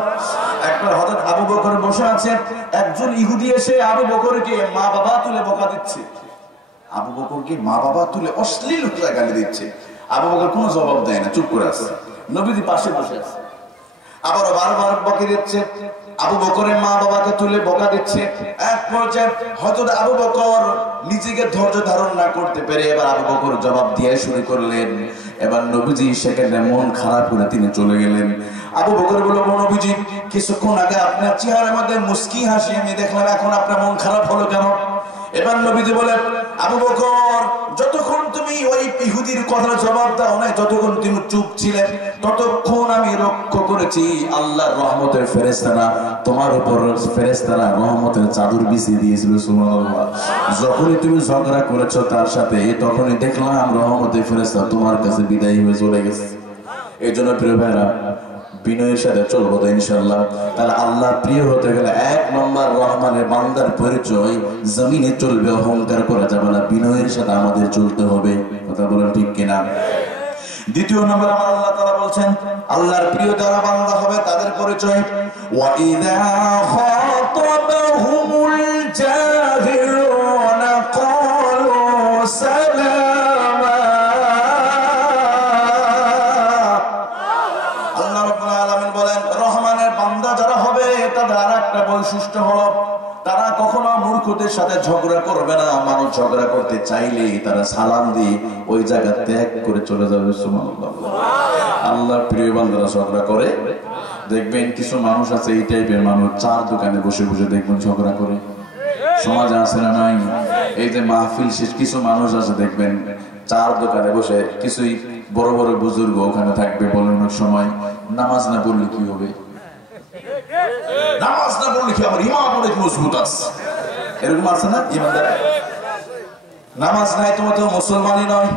একবার হযরত আবু বকর বসে আছেন, একজন ইহুদি এসে আবু বকরকে মা বাবা তুলে বকা দিচ্ছে, আবু বকরকে মা বাবা তুলে অশ্লীল ভাষায় গালি দিচ্ছে। আবু বকর কোনো জবাব দেয় না, চুপ করে আছে। নবীজি পাশে বসে আছে, আবার বারবার বকা দিচ্ছে, আবু বকরের মা বাবাকে তুলে বকা দিচ্ছে। এক পর্যায়ে হযরত আবু বকর নিজেকে ধৈর্য ধারণ না করতে পেরে এবার আবু বকর জবাব দিয়ে শুরু করলেন। এবার নবীজি সেখানে মন খারাপ করে তিনি চলে গেলেন। আবু বকর বলল, নবীজি, কিছুক্ষণ আগে আপনার চেহারার মধ্যে মুস্কি হাসি আমি দেখলাম, এখন আপনার মন খারাপ হলো কেন? এবার নবীজি বলে, আবু বকর, যতক্ষণ তুমি ওই ইহুদির কথার জবাব দাও না, যতক্ষণ তুমি চুপ ছিলে, ততক্ষণ আমি লক্ষ্য করেছি আল্লাহর রহমতের ফেরেশতারা তোমার উপর ফেরেশতারা রহমতের চাদর বিছিয়ে দিয়েছিল। সুবহানাল্লাহ। যখনই তুমি ঝগড়া করেছো তার সাথে, তখনই দেখলাম রহমতের ফেরেশতা তোমার কাছে বিদায়ী হয়ে চলে গেছে। এই জন্য প্রিয় ভাইরা, বিনয়ের সাথে চলবো তো ইনশাআল্লাহ। তাহলে আল্লাহ প্রিয় হতে গেলে 1 নম্বর রহমানের বান্দার পরিচয়, জমিনে চলবে অহংকার করা যাবে না, বিনয়ের সাথে আমাদের চলতে হবে। কথা বলেন ঠিক কিনা? দ্বিতীয় নম্বর আমার আল্লাহ তাআলা বলছেন আল্লাহর প্রিয় যারা বান্দা হবে তাদের পরিচয়, ওয়া ইযা খাতাবাহুমুল জাহিলুনা ক্বালু সালামা। আল্লাহ রাব্বুল আলামিন বলেন রহমানের বান্দা যারা হবে তাদের আরেকটা বৈশিষ্ট্য হলো তারা কখনো মূর্খদের সাথে ঝগড়া করবে না। মানুষ ঝগড়া করতে চাইলে তারা সালাম দিয়ে ওই জায়গা ত্যাগ করে চলে যাবে। সুবহানাল্লাহ। আল্লাহর প্রিয় বান্দারা ঝগড়া করে, দেখবেন কিছু মানুষ আছে এই টাইপের মানুষ, চার দোকানে বসে বসে দেখবেন ঝগড়া করে। সমাজে আছে না নাই? এই যে মাহফিল শেষ, কিছু মানুষ আছে দেখবেন চার দোকানে বসে, কিছুই বড় বড় বুজুর্গ ওখানে থাকবে, বলেন অনেক সময় নামাজ না পড়লে কি হবে, নামাজ না পড়লে কি আমার ইমান অনেক মজবুত আছে, এরকম আছে না? ইমানদার নামাজ নাই তোমার তো মুসলমানই নয়।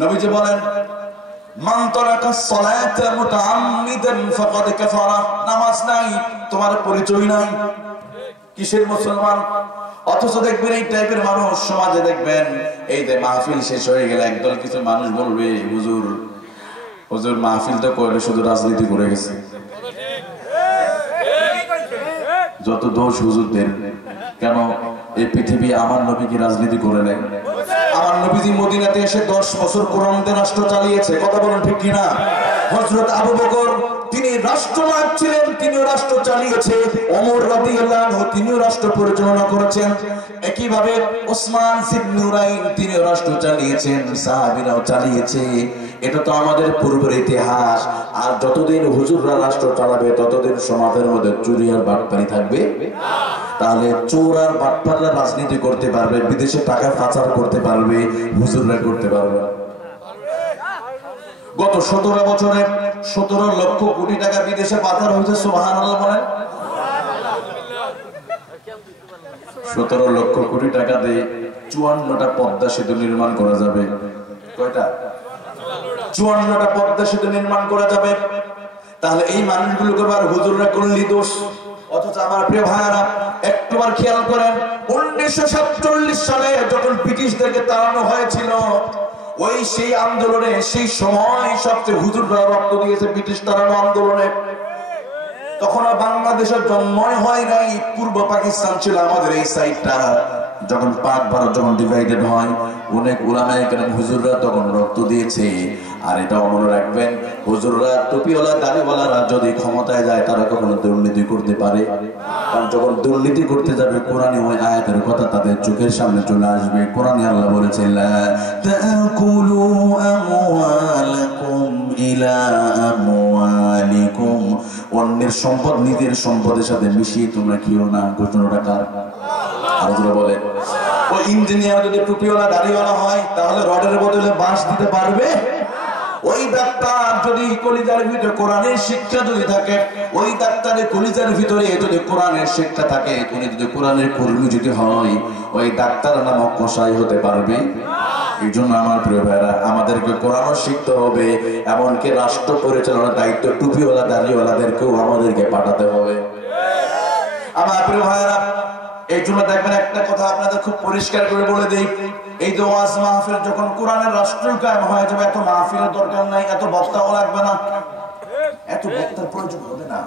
নবীজি বলেন মান তারাকা সালাতা মুতাআম্মিদান ফাকাদ কাফারা। নামাজ নাই, তোমার পরিচয় নাই, কিসের মুসলমান? অথচ দেখবেন এই টাইপের মানুষ সমাজে দেখবেন, এই যে মাহফিল শেষ হয়ে গেলে একদল কিছু মানুষ বলবে হুজুর হুজুর মাহফিল তো করলে শুধু রাজনীতি করে গেছে। যত দোষ হুজুরদের। কেন? এই পৃথিবী আমার নবী কি রাজনীতি করে নেয়? আমার নবীজি মদিনাতে এসে 10 বছর কোরআনের রাষ্ট্র চালিয়েছে। কথা বলেন ঠিক কিনা? হযরত আবু বকর তিনি রাষ্ট্রনায়ক ছিলেন, তিনিও রাষ্ট্র চালিয়েছে। ওমর রাদিয়াল্লাহু আনহু তিনিও রাষ্ট্র পরিচালনা করেছেন। একইভাবে ওসমান ইবনে নুরাইন তিনিও রাষ্ট্র চালিয়েছেন, সাহাবীরাও চালিয়েছে। এটা তো আমাদের পূর্বের ইতিহাস। আর যতদিন হুজুররা রাষ্ট্র চালাবে ততদিন সমাজের মধ্যে চুরি আর বাটপারি থাকবে। তাহলে চোর আর বাটপাররা রাজনীতি করতে পারবে, বিদেশে টাকা পাচার করতে পারবে, হুজুররা করতে পারবে। গত 17 বছরে 17 লক্ষ কোটি টাকা বিদেশে পাচার হয়েছে। সুবহানাল্লাহ বলেন। 17 লক্ষ কোটি টাকা দিয়ে 54টা পদ্মা সেতু নির্মাণ করা যাবে। কয়টা? 54টা পদ্মা সেতু নির্মাণ করা যাবে। তাহলে এই মানুষগুলো করবার হুজুররা করলি দোষ। অথচ আমার প্রিয় ভাইরা একবার খেয়াল করেন, 1947 সালে যখন ব্রিটিশদেরকে তাড়ানো হয়েছিল, ওই সেই আন্দোলনে সেই সময় সবচেয়ে হুজুররা রক্ত দিয়েছে ব্রিটিশ তাড়ানো আন্দোলনে। তখন বাংলাদেশের জন্মই হয় নাই, পূর্ব পাকিস্তান ছিল আমাদের এই সাইডটা। যখন পাক ভারত যখন ডিভাইডেড হয়, অনেক উলামায়ে কেরাম হুজুররা তখন রক্ত দিয়েছে। আর এটাও মনে রাখবেন, হুজুররা টুপিওয়ালা দাড়িওয়ালারা যদি ক্ষমতায় যায় তারা কখনো দুর্নীতি করতে পারে। কারণ যখন দুর্নীতি করতে যাবে কোরআনে ওই আয়াতের কথা তাদের চোখের সামনে চলে আসবে। কোরআনে আল্লাহ বলেছেন লা তাকুলু আমওয়ালাকুম ইলা আমওয়ালিকুম, অন্যের সম্পদ নিজের সম্পদের সাথে মিশিয়ে তোমরা খেও না। ঘোষণাটা কার? আল্লাহ বলে। ওই ইঞ্জিনিয়ার যদি টুপিওয়ালা দাড়িওয়ালা হয় তাহলে রডের বদলে বাঁশ দিতে পারবে? ওই ডাক্তার যদি কলিজার ভিতরে কোরআনের শিক্ষা যদি থাকে, ওই ডাক্তারের কলিজার ভিতরে যদি কোরআনের শিক্ষা থাকে, উনি যদি কোরআনের কর্মী যদি হয়, ওই ডাক্তার নামক কসাই হতে পারবে? এই জন্য আমার প্রিয় ভাইরা, আমাদেরকে কোরআনও শিখতে হবে, এমনকি রাষ্ট্র পরিচালনার দায়িত্ব টুপিওয়ালা দাড়িওয়ালাদেরকেও আমাদেরকে পাঠাতে হবে। আমার প্রিয় ভাইরা, এই জন্য দেখবেন একটা কথা আপনাদের খুব পরিষ্কার করে বলে দেই, এই যে ওয়াজ মাহফিল যখন কোরআনের রাষ্ট্র কায়েম হয়ে যাবে, এত মাহফিলের দরকার নাই, এত বক্তাও লাগবে না, এত বক্তার প্রয়োজন হবে না।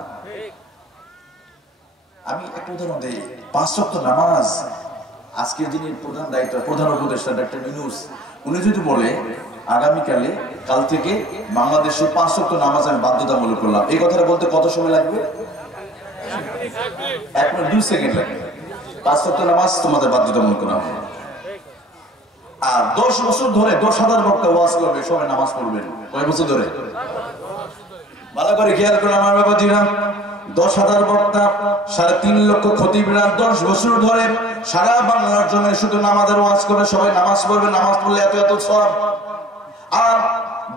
আমি একটা উদাহরণ দিই, 5 ওয়াক্ত নামাজ আজকের যিনি প্রধান দায়িত্ব, প্রধান উপদেষ্টা ডক্টর ইউনূস, উনি যদি বলে আগামীকালে কাল থেকে বাংলাদেশে 5 ওয়াক্ত নামাজ আমি বাধ্যতামূলক করলাম, এই কথাটা বলতে কত সময় লাগবে? 1 মিনিট 2 সেকেন্ড লাগবে। 5 ওয়াক্ত নামাজ তোমাদের বাধ্যতামূলক করা হবে। আর 10 বছর ধরে 10,000 বক্তা ওয়াজ করবে, সবাই নামাজ পড়বেন। কয় বছর ধরে? ভালো করে খেয়াল করে আমার বাবাজিরা, 10,000 বক্তা, 3.5 লক্ষ খতিবরা 10 বছর ধরে সারা বাংলার জমিনে শুধু নামাজের ওয়াজ করে, সবাই নামাজ পড়বে, নামাজ পড়লে এত এত সওয়াব। আর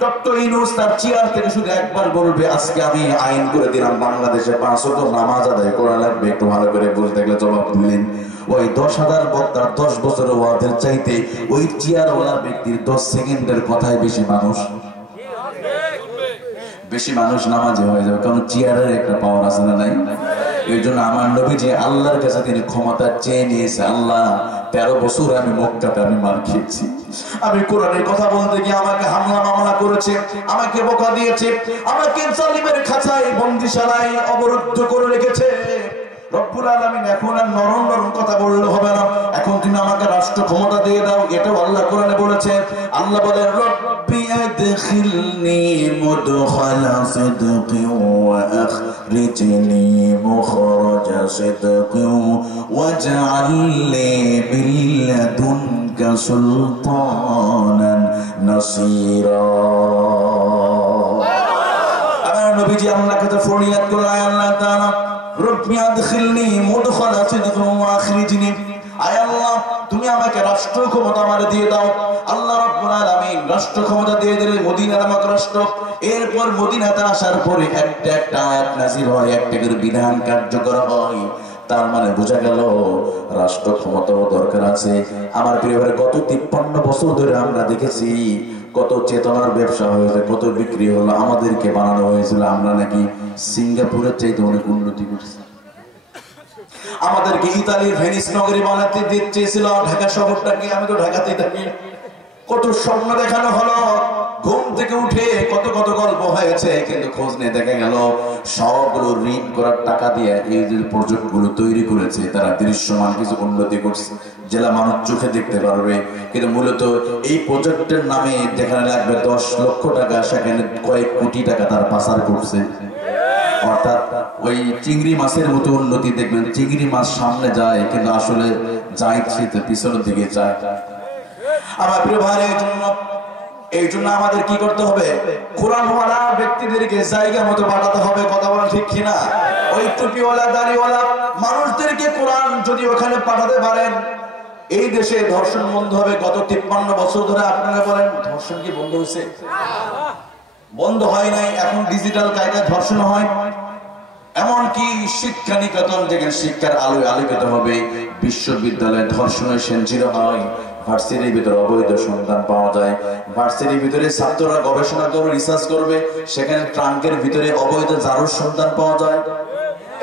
ডক্টর ইউনূস তার চেয়ার থেকে শুধু একবার বলবে, আজকে আমি আইন করে দিলাম বাংলাদেশে 5 ওয়াক্ত নামাজ আদায় করা লাগবে, একটু ভালো করে বুঝতে গেলে জবাব দিলেন। ওই 10,000 বক্তার 10 বছরের ওয়াজের চাইতে ওই চেয়ারওয়ালা ব্যক্তির 10 সেকেন্ডের কথায় বেশি মানুষ নামাজি হয়ে যাবে, কারণ চেয়ারের একটা পাওয়ার আছে না নাই? এই জন্য আমার নবী যে আল্লাহর কাছে তিনি ক্ষমতা চেয়ে নিয়েছে, আল্লাহ 13 বছর আমি মক্কাতে আমি মার খেয়েছি, আমি কোরআনের কথা বলতে গিয়ে আমাকে হামলা মামলা করেছে, আমাকে বোকা দিয়েছে, আমাকে জালিমের খাঁচায় বন্দিশালায় অবরুদ্ধ করে রেখেছে। রব্বুল আলামিন এখন আর নরম নরম কথা বললে হবে না, এখন তুমি আমাকে রাষ্ট্র ক্ষমতা দিয়ে দাও, এটাও আল্লাহ কোরআনে বলেছে। আল্লাহ বলেন, রব্বি আদখিলনি মুদখালা সিদকিন ওয়া আখরিজনি মুখরাজা সিদকিন ওয়াজআল লি মিন লাদুনকা সুলতানান নাসীরা। আমার নবীজি আল্লাহর কাছে ফরিয়াদ করলেন, আল্লাহ তাআলা রব্বি আদখিলনি মুদখালা সিদকিন ওয়া আখরিজনি, আয় আল্লাহ তুমি আমাকে রাষ্ট্র ক্ষমতা আমারে দিয়ে দাও। আল্লাহ রাব্বুল আলামিন রাষ্ট্র ক্ষমতা দিয়ে দিলেন, মদিনা নামক রাষ্ট্র। এরপর মদিনাতে আসার পরে একটা আয়াত নাযিল হয়, একটা করে বিধান কার্যকর হয়। তার মানে বোঝা গেল রাষ্ট্র ক্ষমতাও দরকার আছে। আমার প্রিয় ভাই, গত 53 বছর ধরে আমরা দেখেছি কত চেতনার ব্যবসা হয়েছে, কত বিক্রি হলো, আমাদেরকে বানানো হয়েছিল আমরা নাকি সিঙ্গাপুরের চাইতে অনেক উন্নতি করছি। আমাদেরকে ইতালির ভেনিস নগরী বানাতে চেয়েছিল, ঢাকা শহরটাকে, আমি তো ঢাকাতেই থাকি, কত স্বপ্ন দেখানো হলো, ঘুম থেকে উঠে কত কত গল্প হয়েছে, কিন্তু খোঁজ নিয়ে দেখা গেল সবগুলো ঋণ করার টাকা দিয়ে এই যে প্রজেক্ট গুলো তৈরি করেছে তারা দৃশ্যমান কিছু উন্নতি করছে, জেলা মানুষ চোখে দেখতে পারবে, কিন্তু মূলত এই প্রজেক্টের নামে যেখানে লাগবে 10 লক্ষ টাকা, সেখানে কয়েক কোটি টাকা তার পাচার করছে। অর্থাৎ ওই চিংড়ি মাছের মতো উন্নতি দেখবেন, চিংড়ি মাছ সামনে যায় কিন্তু আসলে যায় সেটা পিছনের দিকে যায়। আমার প্রিয় ভাই, এই জন্য আমাদের কি করতে হবে? কোরআনওয়ালা ব্যক্তিদেরকে জায়গা মতো পাঠাতে হবে, কথা বলা ঠিক কিনা? ওই টুপিওয়ালা দাড়িওয়ালা মানুষদেরকে কোরআন যদি ওখানে পাঠাতে পারেন, এই দেশে ধর্ষণ বন্ধ হবে। গত 53 বছর ধরে আপনারা বলেন ধর্ষণ কি বন্ধ হয়েছে? বন্ধ হয় নাই। এখন ডিজিটাল কায়দায় ধর্ষণ হয়। এমনকি শিক্ষা নিকেতন যেখানে শিক্ষার আলোয় আলোকিত হবে, বিশ্ববিদ্যালয়ে ধর্ষণের সেঞ্চিরা হয়। ভার্সিটির ভিতরে অবৈধ সন্তান পাওয়া যায়, ভার্সিটির ভিতরে ছাত্ররা গবেষণা করবে, রিসার্চ করবে, সেখানে ট্রাঙ্কের ভিতরে অবৈধ জারুর সন্তান পাওয়া যায়।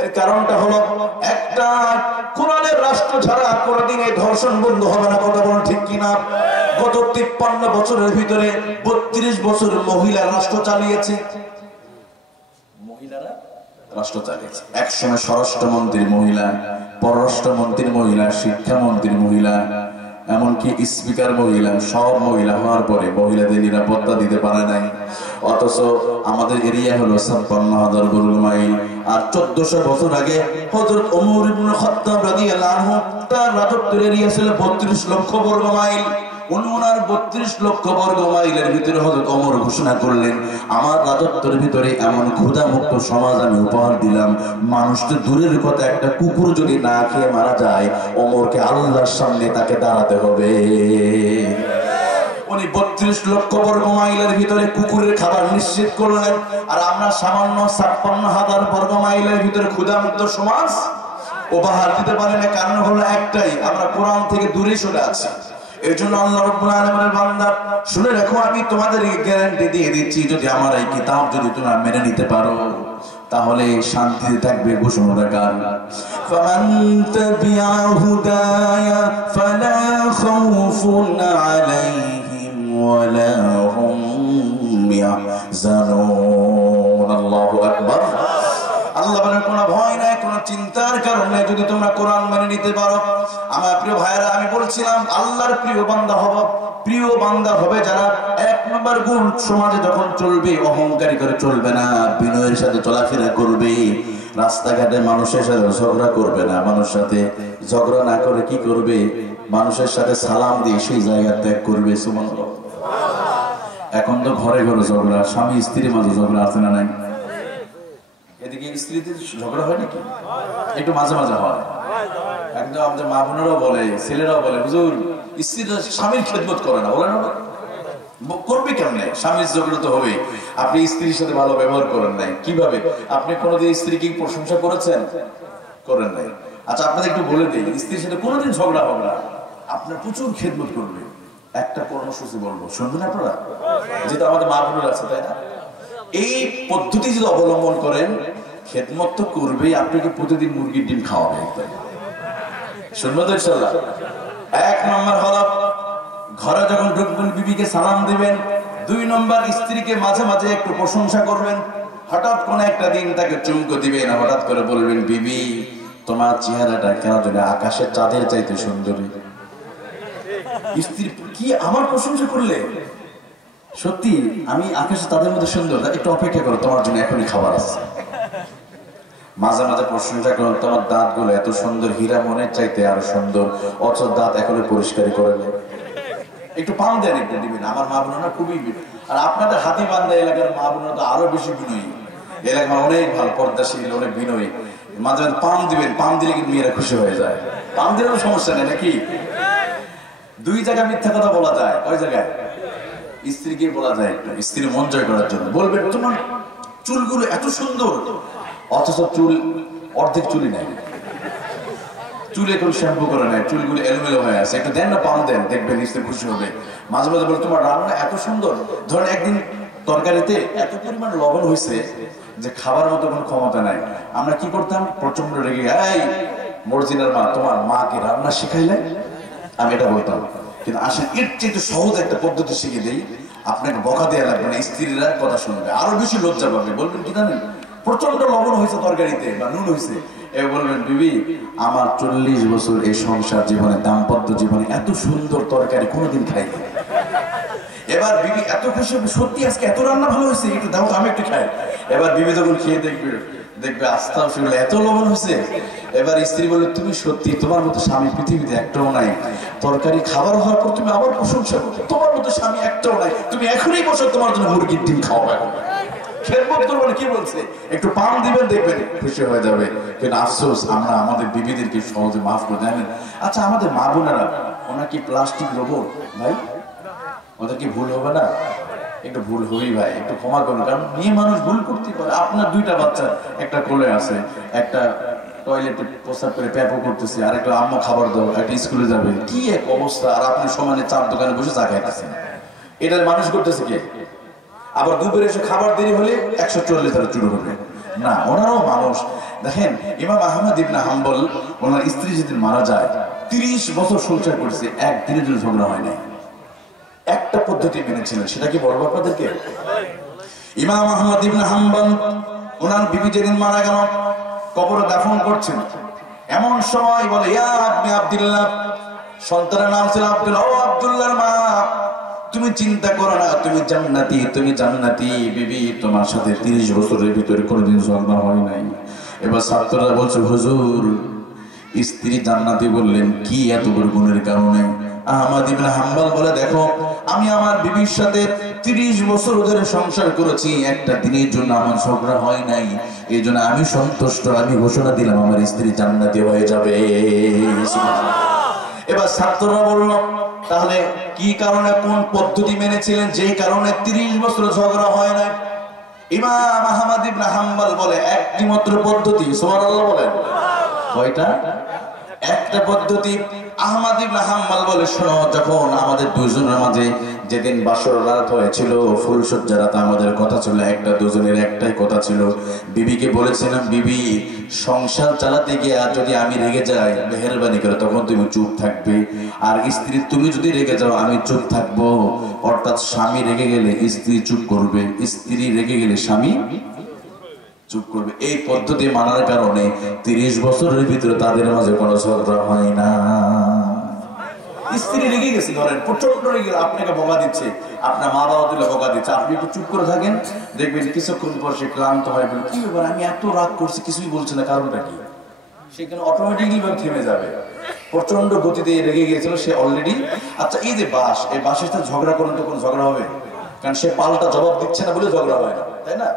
এর কারণটা হলো একটা কোরআনের রাষ্ট্র ছাড়া কোনদিন এই ধর্ষণ বন্ধ হবে না, কথা বলুন ঠিক কিনা? গত 53 বছরের ভিতরে 32 বছর মহিলা রাষ্ট্র চালিয়েছে, মহিলারা রাষ্ট্র চালিয়েছে। একসময় স্বরাষ্ট্রমন্ত্রীর মহিলা, পররাষ্ট্রমন্ত্রীর মহিলা, শিক্ষামন্ত্রীর মহিলা, এমনকি স্পিকার মহিলা, সব মহিলা হওয়ার পরে মহিলাদের নিরাপত্তা দিতে পারে নাই। অথচ আমাদের এরিয়া হলো 56,000 বর্গ মাইল। আর 1400 বছর আগে হযরত ওমর ইবনে খাত্তাব রাদিয়াল্লাহু আনহু তার রাজত্বের এরিয়া ছিল 32 লক্ষ বর্গ মাইল। উনার 32 লক্ষ বর্গ মাইলের ভিতরে হযরত ওমর ঘোষণা করলেন, আমার রাজত্বের ভিতরে এমন ক্ষুধা মুক্ত সমাজ আমি উপহার দিলাম, মানুষ তো দূরের কথা, একটা কুকুর যদি না খেয়ে মারা যায়, ওমরকে আল্লাহর সামনে তাকে দাঁড়াতে হবে। উনি 32 লক্ষ বর্গ মাইলের ভিতরে কুকুরের খাবার নিশ্চিত করলেন। আর আমরা সামান্য 56,000 বর্গ মাইলের ভিতরে ক্ষুধামুক্ত সমাজ উপহার দিতে পারি না। কারণ হলো একটাই, আমরা কোরআন থেকে দূরে সরে আছি। এই জন্য আল্লাহ রাব্বুল আলামিনের বান্দা, শুনে রাখো, আমি তোমাদের গ্যারান্টি দিয়ে দিচ্ছি, যদি আমার এই কিতাব যদি তোমরা মেনে নিতে পারো, তাহলে শান্তিতে থাকবে। ঘোষণাটা কার? ফামান তাবিআ হুদায়া ফালা খাউফুন আলাইহিম ওয়ালা হুম ইয়াহজানুন। আল্লাহু আকবার। আল্লাহ বলেন, কোনো ভয় নাই, কোনো চিন্তার কারণ নেই যদি তোমরা কোরআন মেনে নিতে পারো। আমার প্রিয় ভাইয়েরা, আমি বলছিলাম আল্লাহর প্রিয় বান্দা হবে, প্রিয় বান্দা হবে যারা 1 নম্বর গুণ, সমাজে যখন চলবে অহংকারী করে চলবে না, বিনয়ের সাথে চলাফেরা করবে, রাস্তাঘাটে মানুষের সাথে ঝগড়া করবে না, মানুষের সাথে ঝগড়া না করে কি করবে? মানুষের সাথে সালাম দিয়ে সেই জায়গা ত্যাগ করবে। সুবহানাল্লাহ। এখন তো ঘরে ঘরে ঝগড়া, স্বামী স্ত্রীর মাঝে ঝগড়া আছে না নাই? এদিকে স্ত্রীতে ঝগড়া হয় নাকি? একটু মাঝে মাঝে হয়। একদম আমাদের মা বোনেরাও বলে, ছেলেরাও বলে, হুজুর স্ত্রীরা স্বামীর খেদমত করে না, বলে না? করবে কেমনে? স্বামীর ঝগড়া তো হবে। আপনি স্ত্রীর সাথে ভালো ব্যবহার করেন নাই, কিভাবে? আপনি কোনোদিন স্ত্রীকে প্রশংসা করেছেন? করেন নাই। আচ্ছা আপনাদের একটু বলে দিই, স্ত্রীর সাথে কোনোদিন ঝগড়া হবে না, আপনার প্রচুর খেদমত করবে। একটা কর্মসূচি বলবো, শুনবেন আপনারা? যেটা আমাদের মা বোনেরা আছে, তাই না? এই পদ্ধতি যদি অবলম্বন করেন, খেদমত তো করবেই, আপনাকে প্রতিদিন মুরগির ডিম খাওয়াবে। শুনবো তো ইনশাআল্লাহ। 1 নম্বর হলো ঘরে যখন ঢুকবেন বিবিকে সালাম দিবেন। 2 নম্বর স্ত্রীকে মাঝে মাঝে একটু প্রশংসা করবেন। হঠাৎ কোন একটা দিন তাকে চুমকো দিবেন, হঠাৎ করে বলবেন, বিবি তোমার চেহারাটা কেন জানি আকাশের চাঁদের চাইতে সুন্দরী। স্ত্রী কি আমার প্রশংসা করলে? সত্যি আমি আকাশে তাদের মধ্যে সুন্দর? একটু অপেক্ষা করো, তোমার জন্য এখনই খাবার আছে। মাঝে মাঝে প্রশংসা করো, তোমার দাঁত গুলো এত সুন্দর, হীরা মনের চাইতে আরো সুন্দর, অথচ দাঁত এখনো পরিষ্কারই করে নেই। একটু পাম দেন, একটু দিবেন। আমার মা বোনেরা খুবই, আর আপনাদের হাতি বান্ধা এলাকার মা বোনেরা তো আরো বেশি বিনয়ী। এলাকা অনেক ভালো, পর্দাশীল, অনেক বিনয়ী। মাঝে মাঝে পাম দিবেন, পাম দিলে কিন্তু মেয়েরা খুশি হয়ে যায়। পাম দিলেও সমস্যা নেই নাকি? 2 জায়গায় মিথ্যা কথা বলা যায়, ওই জায়গায় স্ত্রীকে বলা যায় একটু, স্ত্রীর মন জয় করার জন্য বলবেন, তোমার চুলগুলো এত সুন্দর, অথচ চুল অর্ধেক চুলই নাই, চুলে কোনো শ্যাম্পু করে নাই, চুলগুলো এলোমেলো হয়ে আছে, একটু দেন না, পাম দেন, দেখবেন স্ত্রী খুশি হবে। মাঝে মাঝে বলে, তোমার রান্না এত সুন্দর। ধরেন একদিন তরকারিতে এত পরিমাণ লবণ হয়েছে যে খাবার মতো কোনো ক্ষমতা নাই, আমরা কি করতাম? প্রচন্ড রেগে, এই মর্জিনার মা, তোমার মাকে রান্না শিখাইলে? আমি এটা বলতাম। কিন্তু আসেন এর চেয়ে সহজ একটা পদ্ধতি শিখে দেই, আপনাকে বকা দেওয়া লাগবে না, স্ত্রীরা কথা শুনবে, আরো বেশি লজ্জা পাবে। বলবেন কি জানেন? প্রচন্ড লবণ হয়েছে তরকারিতে বা নুন হয়েছে, এ বলবেন, বিবি আমার 40 বছর এই সংসার জীবনে, দাম্পত্য জীবনে এত সুন্দর তরকারি কোনোদিন খাইনি। এবার বিবি এত খুশি হবে, সত্যি আজকে এত রান্না ভালো হয়েছে, একটু দাও, আমি একটু খাই। এবার বিবি যখন খেয়ে দেখবে আস্তাগফিরুল্লাহ, এত লবণ হয়েছে। এবার স্ত্রী বলে, তুমি সত্যি, তোমার মতো স্বামী পৃথিবীতে একটাও নাই। তরকারি খাবার হওয়ার পর তুমি আবার প্রশংসা করো, তোমার মতো স্বামী একটাও নাই, তুমি এখনই বসো, তোমার জন্য মুরগির ডিম খাওয়াবে। কি বলছে? একটু পাম দিবেন, দেখবেন খুশি হয়ে যাবে। কিন্তু আফসোস, আমরা আমাদের বিবিদেরকে সহজে মাফ করে দেন। আচ্ছা আমাদের মা বোনেরা, ওনার কি প্লাস্টিক রোবট ভাই? ওদের কি ভুল হবে না? একটু ভুল হবেই ভাই, একটু ক্ষমা করুন, কারণ মেয়ে মানুষ ভুল করতে পারে। আপনার 2টা বাচ্চা, একটা কোলে আছে, একটা টয়লেটে প্রস্রাব করে প্যাপো করতেছে, আর একটা আম্মা খাবার দাও, একটা স্কুলে যাবে, কি এক অবস্থা। আর আপনি সমানে 4 দোকানে বসে চা খাইতেছেন, এটা মানুষ করতেছে কে? আবার দুপুরে এসে খাবার দেরি হলে 140 ধারা চুরু হবে না, ওনারাও মানুষ। দেখেন ইমাম আহমদ ইবনে হাম্বল, ওনার স্ত্রী যেদিন মারা যায়, 30 বছর সংসার করেছে, একদিনের জন্য ঝগড়া হয় নাই। একটা পদ্ধতি মেনেছিলেন, সেটা কি বলবো আপনাদেরকে? ইমাম আহমদ ইবনে হাম্বল ওনার বিবি যেদিন মারা গেল, কবরে দাফন করছেন, এমন সময় বলে, ইয়া ইবনে আব্দুল্লাহ, সন্তানের নাম ছিল আব্দুল্লাহ, ও আব্দুল্লাহর মা, তুমি চিন্তা করো না, তুমি জান্নাতি, তুমি জান্নাতি। বিবি তোমার সাথে 30 বছরের ভিতরে কোনোদিন ঝগড়া হয় নাই। এবার ছাত্ররা বলছে, হুজুর স্ত্রী জান্নাতি বললেন, কি এত বড় গুণের কারণে? আহমদ ইবনে হাম্বল বলে, দেখো আমি আমার বিবির সাথে 30 বছর ধরে সংসার করেছি, একটা দিনের জন্য আমার ঝগড়া হয় নাই, এই জন্য আমি সন্তুষ্ট, আমি ঘোষণা দিলাম আমার স্ত্রী জান্নাতি হয়ে যাবে। এবার ছাত্ররা বলল, তাহলে কি কারণে, কোন পদ্ধতি মেনেছিলেন যে কারণে 30 বছর ঝগড়া হয় না? ইমাম আহমদ ইবনে হাম্বল বলে, একটি মাত্র পদ্ধতি। সুবহানাল্লাহ বলেন। কয়টা? একটা পদ্ধতি। আহমদ ইবনে হাম্বল বলে, শোনো, যখন আমাদের দুজনের মাঝে যেদিন বাসর রাত হয়েছিল, ফুলসজ্জা রাত, আমাদের কথা ছিল একটা, দুজনের একটাই কথা ছিল। বিবিকে বলেছিলাম, বিবি সংসার চালাতে গিয়ে আর যদি আমি রেগে যাই, মেহেরবানি করে তখন তুমি চুপ থাকবে, আর স্ত্রী তুমি যদি রেগে যাও আমি চুপ থাকবো। অর্থাৎ স্বামী রেগে গেলে স্ত্রী চুপ করবে, স্ত্রী রেগে গেলে স্বামী চুপ করবে। এই পদ্ধতি মানার কারণে 30 বছরের ভিতরে তাদের মাঝে কোনো ঝগড়া হয় না। স্ত্রী রেগে গেছে, ধরেন প্রচন্ড রেগে আপনাকে বকা দিচ্ছে, আপনার মা বাবা তুলে বকা দিচ্ছে, আপনি একটু চুপ করে থাকেন, দেখবেন কিছুক্ষণ পর সে ক্লান্ত হয়, বলে কি ব্যাপার, আমি এত রাগ করছি, কিছুই বলছে না, কারণটা কি? সেখানে অটোমেটিকলি থেমে যাবে। প্রচন্ড গতিতে রেগে গিয়েছিল সে অলরেডি। আচ্ছা এই যে বাস, এই বাসের সাথে ঝগড়া করেন তো কোনো ঝগড়া হবে? কারণ সে পাল্টা জবাব দিচ্ছে না বলে ঝগড়া হয় না, তাই না?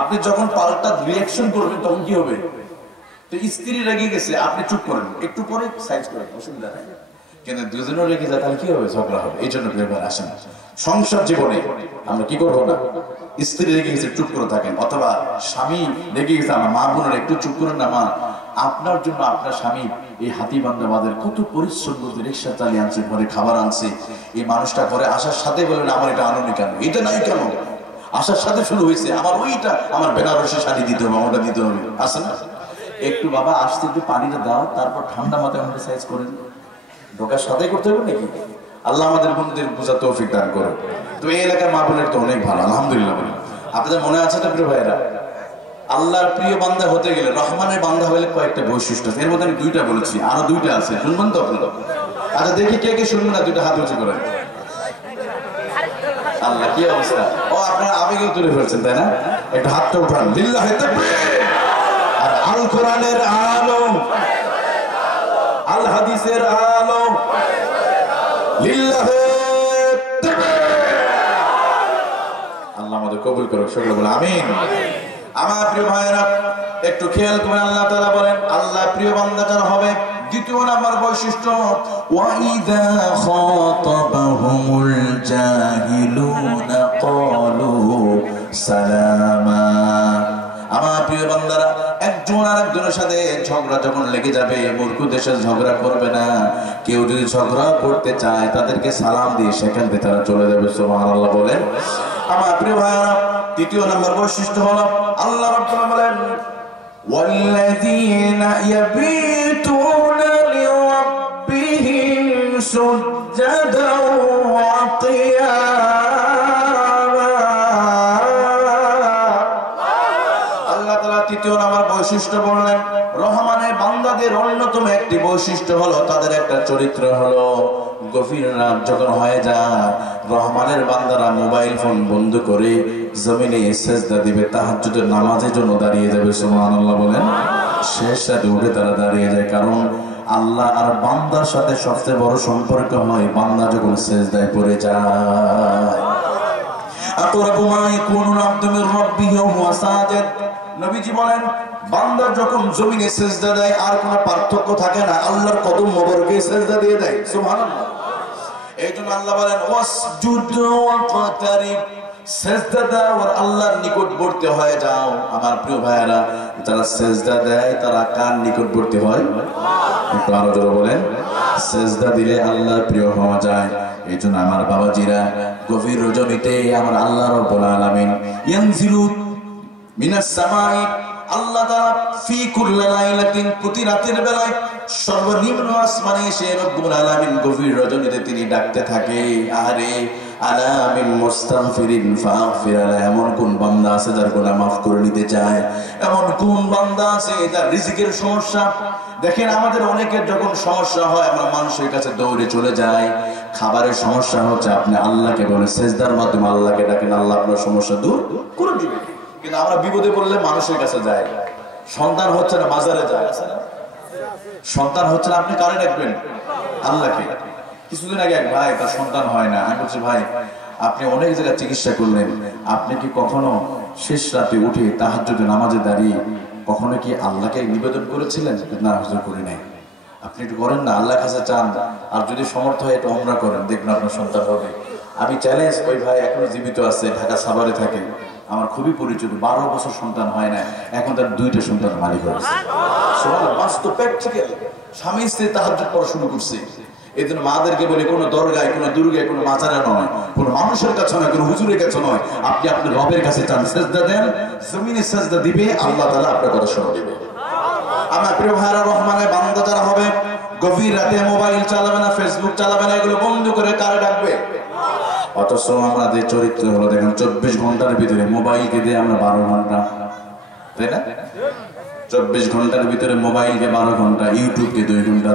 আপনি যখন পাল্টা রিঅ্যাকশন করবেন তখন কি হবে? তো স্ত্রী রেগে গেছে, আপনি চুপ করেন, একটু পরে সাইজ করেন, অসুবিধা নাই। কিন্তু দুজনও রেগে যায়, তাহলে কি হবে? ঝগড়া হবে। এই জন্য ব্যবহার আসেন। সংসার জীবনে আমরা কি করবো না, স্ত্রী রেগে গেছে চুপ করে থাকেন, অথবা স্বামী রেগে গেছে, আমার মা বোনেরা একটু চুপ করেন না। মা, আপনার জন্য আপনার স্বামী এই হাতিবান্ধাবাদের কত পরিশ্রম করতে রিক্সা চালিয়ে আনছে, ঘরে খাবার আনছে, এই মানুষটা ঘরে আসার সাথে বলবেন আমার এটা আনুনি কেন, এটা নাই কেন, আসার সাথে শুরু হয়েছে আমার ওইটা, আমার বেনারসি শাড়ি দিতে হবে, আমারটা দিতে হবে, আসে না? একটু বাবা আসতে একটু পানিটা দাও, তারপর ঠান্ডা মাথায় আমাকে সাইজ করেন, ঢোকার সাথে করতে হবে নাকি? আল্লাহ আমাদের বন্ধুদের বোঝা তৌফিক দান করে। তো এই এলাকার মা বোনের তো অনেক ভালো, আলহামদুলিল্লাহ বলি। আপনাদের মনে আছে তো প্রিয় ভাইয়েরা, আল্লাহর প্রিয় বান্দা হতে গেলে, রহমানের বান্দা হলে কয়েকটা বৈশিষ্ট্য আছে। এর মধ্যে আমি দুইটা বলেছি, আরো দুইটা আছে, শুনবেন তো আপনারা? আচ্ছা দেখি কে কে শুনবেন না, দুইটা হাত উঁচু করেন। আল্লাহ, কি অবস্থা! ও, আপনারা আবেগেও তুলে ফেলছেন, তাই না? একটু হাতটা উঠান, লিল্লাহি তাকবীর। আর আল কোরআনের আলো, আল হাদিসের আলো, লিল্লাহি তাকবীর। আল্লাহ আমাদের কবুল করুক, সকলে বলে আমিন। আমার প্রিয় ভাইয়েরা, একটু খেয়াল করে, আল্লাহ তাআলা বলেন আল্লাহ প্রিয় বান্দা যারা হবে, দ্বিতীয় নাম্বার বৈশিষ্ট্য, ওয়াইদা খাতাবাহুমুল জাহিলুনা ক্বালু সালামা। আমার প্রিয় বান্দারা, একজন আরেকজনের সাথে ঝগড়া যখন লেগে যাবে, মূর্খদের সাথে ঝগড়া করবে না। কেউ যদি ঝগড়া করতে চায়, তাদেরকে সালাম দিয়ে সেখান থেকে তারা চলে যাবে। সুবহানাল্লাহ বলেন। আমার প্রিয় ভাইরা, তৃতীয় নাম্বার বৈশিষ্ট্য হলো, আল্লাহ রাব্বুল বলেন ওয়াল্লাযীনা ইয়াবিতুনা লিরাব্বিহিম সুজদাও ওয়া কিয়ামা। আল্লাহ তাআলা তৃতীয় নাম্বার বৈশিষ্ট্য বললেন, রহমানের বান্দাদের অন্যতম একটি বৈশিষ্ট্য হলো, তাদের একটা চরিত্র হলো, গভীর রাত যখন হয়ে যায়, রহমানের বান্দারা মোবাইল ফোন বন্ধ করে জমিনে সেজদা দিবে, তাহাজ্জুদের নামাজের জন্য দাঁড়িয়ে যাবে। সুবহানাল্লাহ বলেন। শেষ রাতে উঠে তারা দাঁড়িয়ে যায়, কারণ আল্লাহ আর বান্দার সাথে সবচেয়ে বড় সম্পর্ক হয় বান্দা যখন সেজদায় পড়ে যায়। আকরাবু মা ইয়াকুনুল আবদু মির রাব্বিহি ওয়া হুয়া সাজিদ। নবীজি বলেন, বান্দা যখন জমিনে সেজদা দেয়, আর কোনো পার্থক্য থাকে না, আল্লাহর কদম মোবারকে সেজদা দিয়ে দেয়। সুবহানাল্লাহ। এইজন্য আল্লাহ বলেন ওয়াসজুদ ওয়াকতারিব, সেজদা দাও আর আল্লাহর নিকটবর্তী হয়ে যাও। আমার প্রিয় ভাইয়েরা, যারা সেজদা দেয় তারা কার নিকটবর্তী হয়? একটু আরো জোরে বলেন। সেজদা দিলে আল্লাহর প্রিয় হওয়া যায়। এইজন্য আমার বাবাজিরা, গভীর রজনীতে আমার আল্লাহ রাব্বুল আলামিন ইয়ানজিলু মিনাস সামাই, আল্লাহ তাআলা ফি কুল্লি লাইলাতিন, প্রতি রাতের বেলায় সর্বনিম্ন আসমানে এসে রব্বুল আলামিন গভীর রজনীতে তিনি ডাকতে থাকে, আরে আলা মিন মুস্তাগফিরিন ফাগফির আলা। এমন কোন বান্দা আছে যার গুনাহ মাফ করে নিতে চায়? এমন কোন বান্দা আছে যার রিজিকের সমস্যা? দেখেন, আমাদের অনেকের যখন সমস্যা হয়, আমরা মানুষের কাছে দৌড়ে চলে যাই। খাবারের সমস্যা হচ্ছে, আপনি আল্লাহকে বলে সেজদার মাধ্যমে আল্লাহকে ডাকেন, আল্লাহ আপনার সমস্যা দূর করে দিবে। কিন্তু আমরা বিপদে পড়লে মানুষের কাছে যাই। সন্তান হচ্ছে না, বাজারে যায়। সন্তান হচ্ছে না, আপনি কারে ডাকবেন? আল্লাহকে। কিছুদিন আগে এক ভাই, তার সন্তান হয় না, আমি বলছি ভাই, আপনি অনেক জায়গায় চিকিৎসা করলেন, আপনি কি কখনো শেষ রাতে উঠে তাহাজ্জুদে নামাজে দাঁড়িয়ে কখনো কি আল্লাহকে নিবেদন করেছিলেন? না হুজুর, করি নাই। আপনি একটু করেন না, আল্লাহর কাছে চান, আর যদি সমর্থ হয় একটু উমরা করেন, দেখবেন আপনার সন্তান হবে। আমি চ্যালেঞ্জ, ওই ভাই এখনো জীবিত আছে, ঢাকা সাভারে থাকে, আমার খুবই পরিচিত, 12 বছর সন্তান হয় না, এখন তার 2টা সন্তান মালিক হয়েছে। বাস্তব প্র্যাকটিক্যাল, স্বামী স্ত্রী তাহাজ্জুদ পড়া শুরু করছে। এই জন্য মাদেরকে বলি, কোনো দরগায়, কোনো দুর্গায়, কোনো মাজারে নয়, কোনো মানুষের কাছে নয়, কোনো হুজুরের কাছে নয়, আপনি আপনার রবের কাছে চান, সেজদা দেন, জমিনে সেজদা দিবে, আল্লাহ তাআলা আপনার কথা শুনে দিবে। আমার প্রিয় ভাইরা, রহমানের বান্দা যারা হবে, গভীর রাতে মোবাইল চালাবে না, ফেসবুক চালাবে না, এগুলো বন্ধ করে কারে ডাকবে? অথচ আমাদের চরিত্র হলো, দেখেন 24 ঘন্টার ভিতরে মোবাইলকে দিয়ে আমরা 12 ঘন্টা, তাই না? 24 ঘন্টার ভিতরে মোবাইলকে 12 ঘন্টা, ইউটিউবকে 2 ঘন্টা,